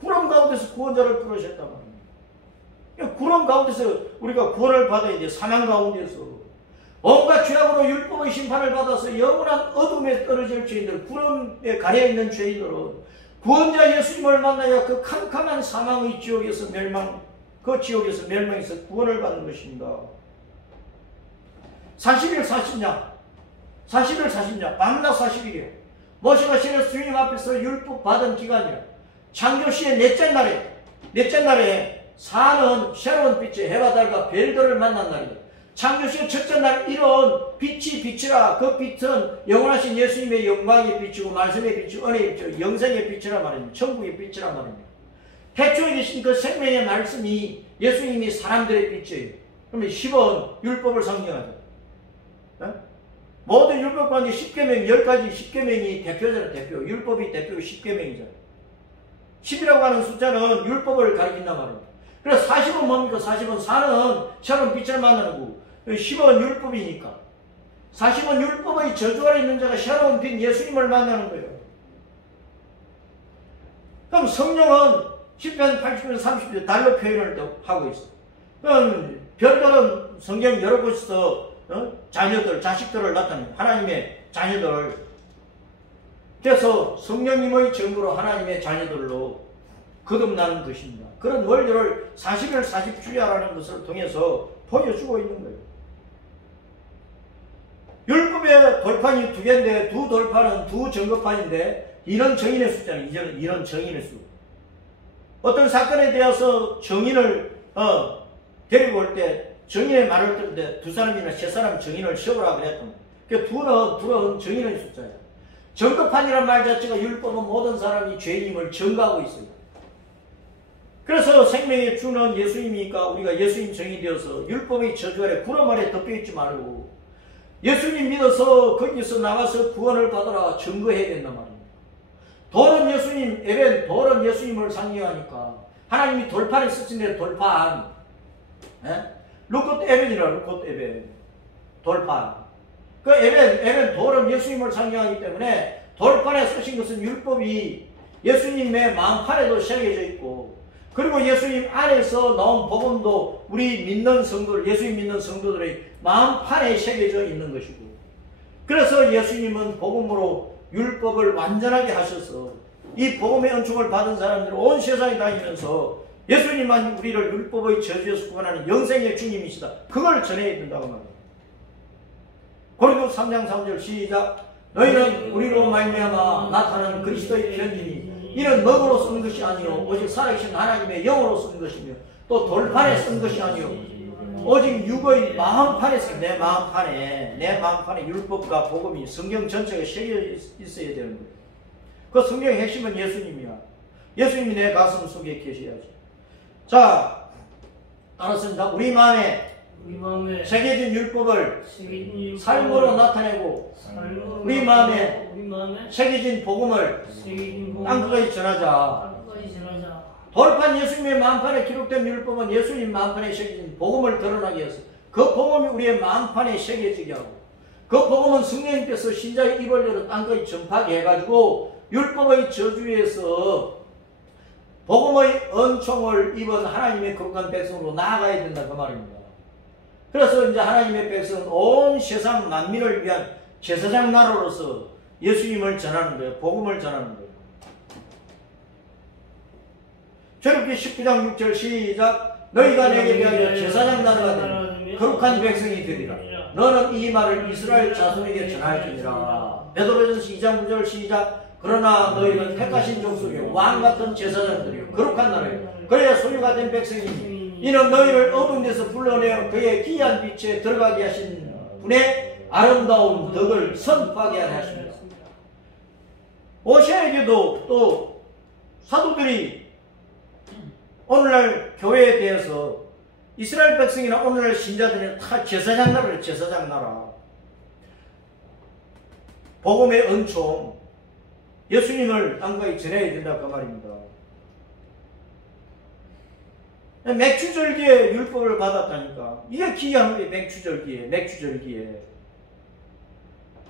구름 가운데서 구원자를 부르셨단 말이에요. 구름 가운데서 우리가 구원을 받아야 돼. 사망 가운데서 온갖 죄악으로 율법의 심판을 받아서 영원한 어둠에 떨어질 죄인들, 구름에 가려있는 죄인들은 구원자 예수님을 만나야 그 캄캄한 사망의 지옥에서 그 지옥에서 멸망해서 구원을 받는 것입니다. 40일 40년, 밤낮 40일이에요. 모세가 신에서 주님 앞에서 율법 받은 기간이라. 창조시의 넷째 날에 사는 새로운 빛의 해와 달과 별들을 만난 날이다. 창조시의 첫째 날 이런 빛이 비치라. 그 빛은 영원하신 예수님의 영광이 비치고 말씀의 빛이 은혜의 빛이고 영생의 빛이라 말입니다. 천국의 빛이라 말입니다. 태초에 계신 그 생명의 말씀이 예수님이 사람들의 빛이에요. 그러면 10은 율법을 상징하죠. 모든 율법 가운데 10계명, 10가지 10계명이 대표잖아. 대표. 율법이 대표 10계명이잖아. 10이라고 하는 숫자는 율법을 가리킨단 말입니다. 그래서 40은 뭡니까? 40은 사는 새로운 빛을 만나는 거고 10은 율법이니까 40은 율법의 저주 아래 있는 자가 새로운 빛 예수님을 만나는 거예요. 그럼 성령은 10편, 80편, 30편 달로 표현을 하고 있어. 그럼 별다른 성경 여러 곳에서 자식들을 나타내요. 하나님의 자녀들을. 그래서 성령님의 증거로 하나님의 자녀들로 거듭나는 것입니다. 그런 원리를 40일 40주야라는 것을 통해서 보여주고 있는 거예요. 율법의 돌판이 2개인데 두 돌판은 두 증거판인데 이런 정인의 숫자는 이제는 이런 정인의 수. 어떤 사건에 대해서 정인을 데리고 올 때 정인의 말을 들을 때 두 사람이나 세 사람 정인을 세우라 그랬던 거예요. 둘은 정인의 숫자예요. 증거판이란 말 자체가 율법은 모든 사람이 죄인임을 증거하고 있어요. 그래서 생명의 주는 예수님이니까 우리가 예수님 정이 되어서 율법의 저주 아래 구름 아래 덮여있지 말고 예수님 믿어서 거기서 나가서 구원을 받아라 증거해야 된단 말입니다. 돌은 예수님, 돌은 예수님을 상징하니까 하나님이 돌판에 쓰신 돌판, 루콧 에벤이라 루콧 에벤, 돌판. 그 에벤 돌은 예수님을 상징하기 때문에 돌판에 쓰신 것은 율법이 예수님의 마음판에도 새겨져 있고 그리고 예수님 안에서 나온 복음도 우리 믿는 성도들, 예수님 믿는 성도들의 마음판에 새겨져 있는 것이고 그래서 예수님은 복음으로 율법을 완전하게 하셔서 이 복음의 은총을 받은 사람들은 온 세상에 다니면서 예수님만 우리를 율법의 저주에서 구원하는 영생의 주님이시다. 그걸 전해야 된다고 말합니다. 고린도서 3장 3절 시작. 너희는 우리로 말미암아 나타나는 그리스도의 편지니 이는 먹으로 쓴 것이 아니요 오직 살아계신 하나님의 영으로 쓴 것이며 또 돌판에 쓴 것이 아니요 오직 육의 마음판에 쓴 내 마음판에 율법과 복음이 성경 전체가 새겨 있어야 되는 거예요. 그 성경의 핵심은 예수님이야. 예수님이 내 가슴 속에 계셔야지. 자, 알았습니다. 우리 마음에 새겨진 율법을 삶으로 나타내고 우리 마음에 새겨진 복음을 땅끝까지 전하자. 돌판 예수님의 마음판에 기록된 율법은 예수님 마음판에 새겨진 복음을 드러나게 해서 그 복음이 우리의 마음판에 새겨지게 하고 그 복음은 성령님께서 신자의 입을 열어 땅까지 전파하게 해가지고 율법의 저주에서 복음의 은총을 입은 하나님의 거룩한 백성으로 나아가야 된다 그 말입니다. 그래서 이제 하나님의 백성은 온 세상 만민을 위한 제사장 나라로서 예수님을 전하는 거예요. 복음을 전하는 거예요. 출애굽기 19장 6절 시작. 너희가 내게 대하여 제사장 나라가 되니 거룩한 백성이 되리라. 너는 이 말을 이스라엘 자손에게 전할지니라. 베드로전서 2장 9절 시작. 그러나 너희는 택하신 족속이요 왕같은 제사장들이요 거룩한 나라요 그래야 소유가 된 백성이니 이는 너희를 어두운 데서 불러내어 그의 기이한 빛에 들어가게 하신 분의 아름다운 덕을 선포하게 하려 하십니다. 오시아에게도 또 사도들이 오늘날 교회에 대해서 이스라엘 백성이나 오늘날 신자들이 다 제사장 나라를 제사장 나라 복음의 은총 예수님을 땅까지 전해야 된다 그 말입니다. 맥추절기에 율법을 받았다니까. 이게 기이한 거예요. 맥추절기에.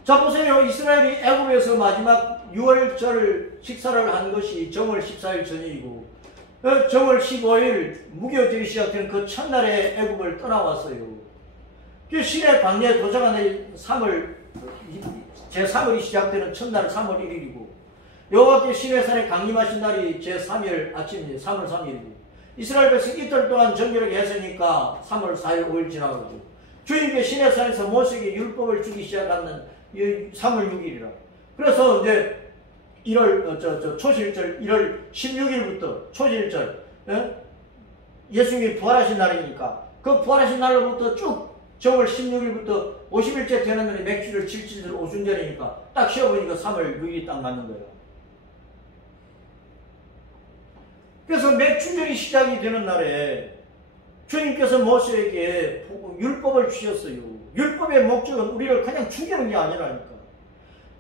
자 보세요. 이스라엘이 애굽에서 마지막 6월절 식사를 한 것이 정월 14일 전이고 정월 15일 무교절이 시작된 그 첫날에 애굽을 떠나왔어요. 그 신의 광야에 도착한 제3월이 시작되는 첫날 3월 1일이고 여호와께 시내산에 강림하신 날이 제3일 아침입니다. 3월 3일이고 이스라엘 백성 이틀 동안 정결하게 했으니까 3월 4일 5일 지나가고 주님께 시내산에서 모세에게 율법을 주기 시작하는 3월 6일이라. 그래서 이제 1월 초실절 1월 16일부터 초실절 예수님이 부활하신 날이니까 그 부활하신 날로부터 쭉 정월 16일부터 50일째 되는 날이 맥주절 7칠 오순절이니까 딱 쉬어보니까 3월 6일이 딱 맞는 거예요. 그래서 맥주절이 시작이 되는 날에 주님께서 모세에게 율법을 주셨어요. 율법의 목적은 우리를 그냥 죽이는 게 아니라니까.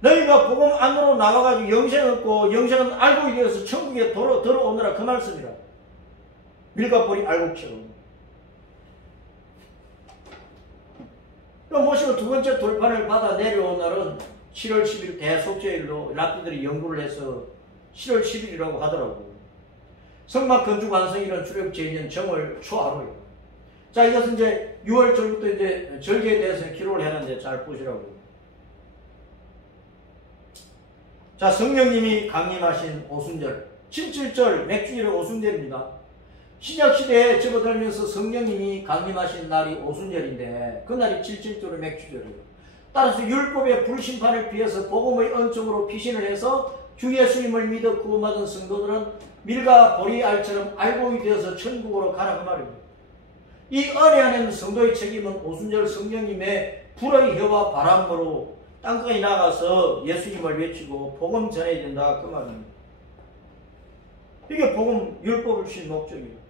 너희가 복음 안으로 나가가지고 영생 얻고 영생은 알곡이 되어서 천국에 들어오느라 그 말씀이라. 밀과 뿌리 알곡처럼. 모세가 두 번째 돌판을 받아 내려온 날은 7월 10일 대속죄일로 랍비들이 연구를 해서 7월 10일이라고 하더라고. 성막 건축 완성일은 출애굽 제2년 정월 초하루예요. 자, 이것은 이제 6월절부터 이제 절기에 대해서 기록을 해놨는데 잘 보시라고요. 자, 성령님이 강림하신 오순절, 7.7절 맥주일의 오순절입니다. 신약시대에 접어들면서 성령님이 강림하신 날이 오순절인데 그날이 7.7절의 맥주절이에요. 따라서 율법의 불심판을 피해서 복음의 은총으로 피신을 해서 주 예수님을 믿어 구원받은 성도들은 밀과 보리알처럼 알곡이 되어서 천국으로 가라 그 말입니다. 이 은혜 안에는 성도의 책임은 오순절 성령님의 불의 혀와 바람으로 땅까지 나가서 예수님을 외치고 복음 전해야 된다 그 말입니다. 이게 복음 율법을 주신 목적이에요.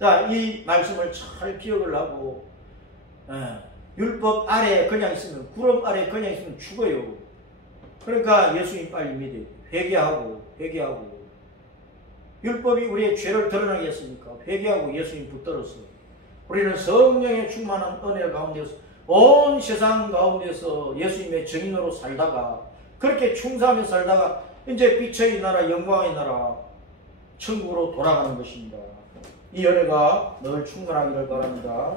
자, 이 말씀을 잘 기억을 하고 율법 아래 그냥 있으면 구름 아래 그냥 있으면 죽어요. 그러니까 예수님 빨리 믿어요. 회개하고 율법이 우리의 죄를 드러나게 했으니까 회개하고 예수님 붙들어서 우리는 성령의 충만한 은혜 가운데서 온 세상 가운데서 예수님의 증인으로 살다가 그렇게 충성하며 살다가 이제 빛의 나라 영광의 나라 천국으로 돌아가는 것입니다. 이 은혜가 늘 충만하기를 바랍니다.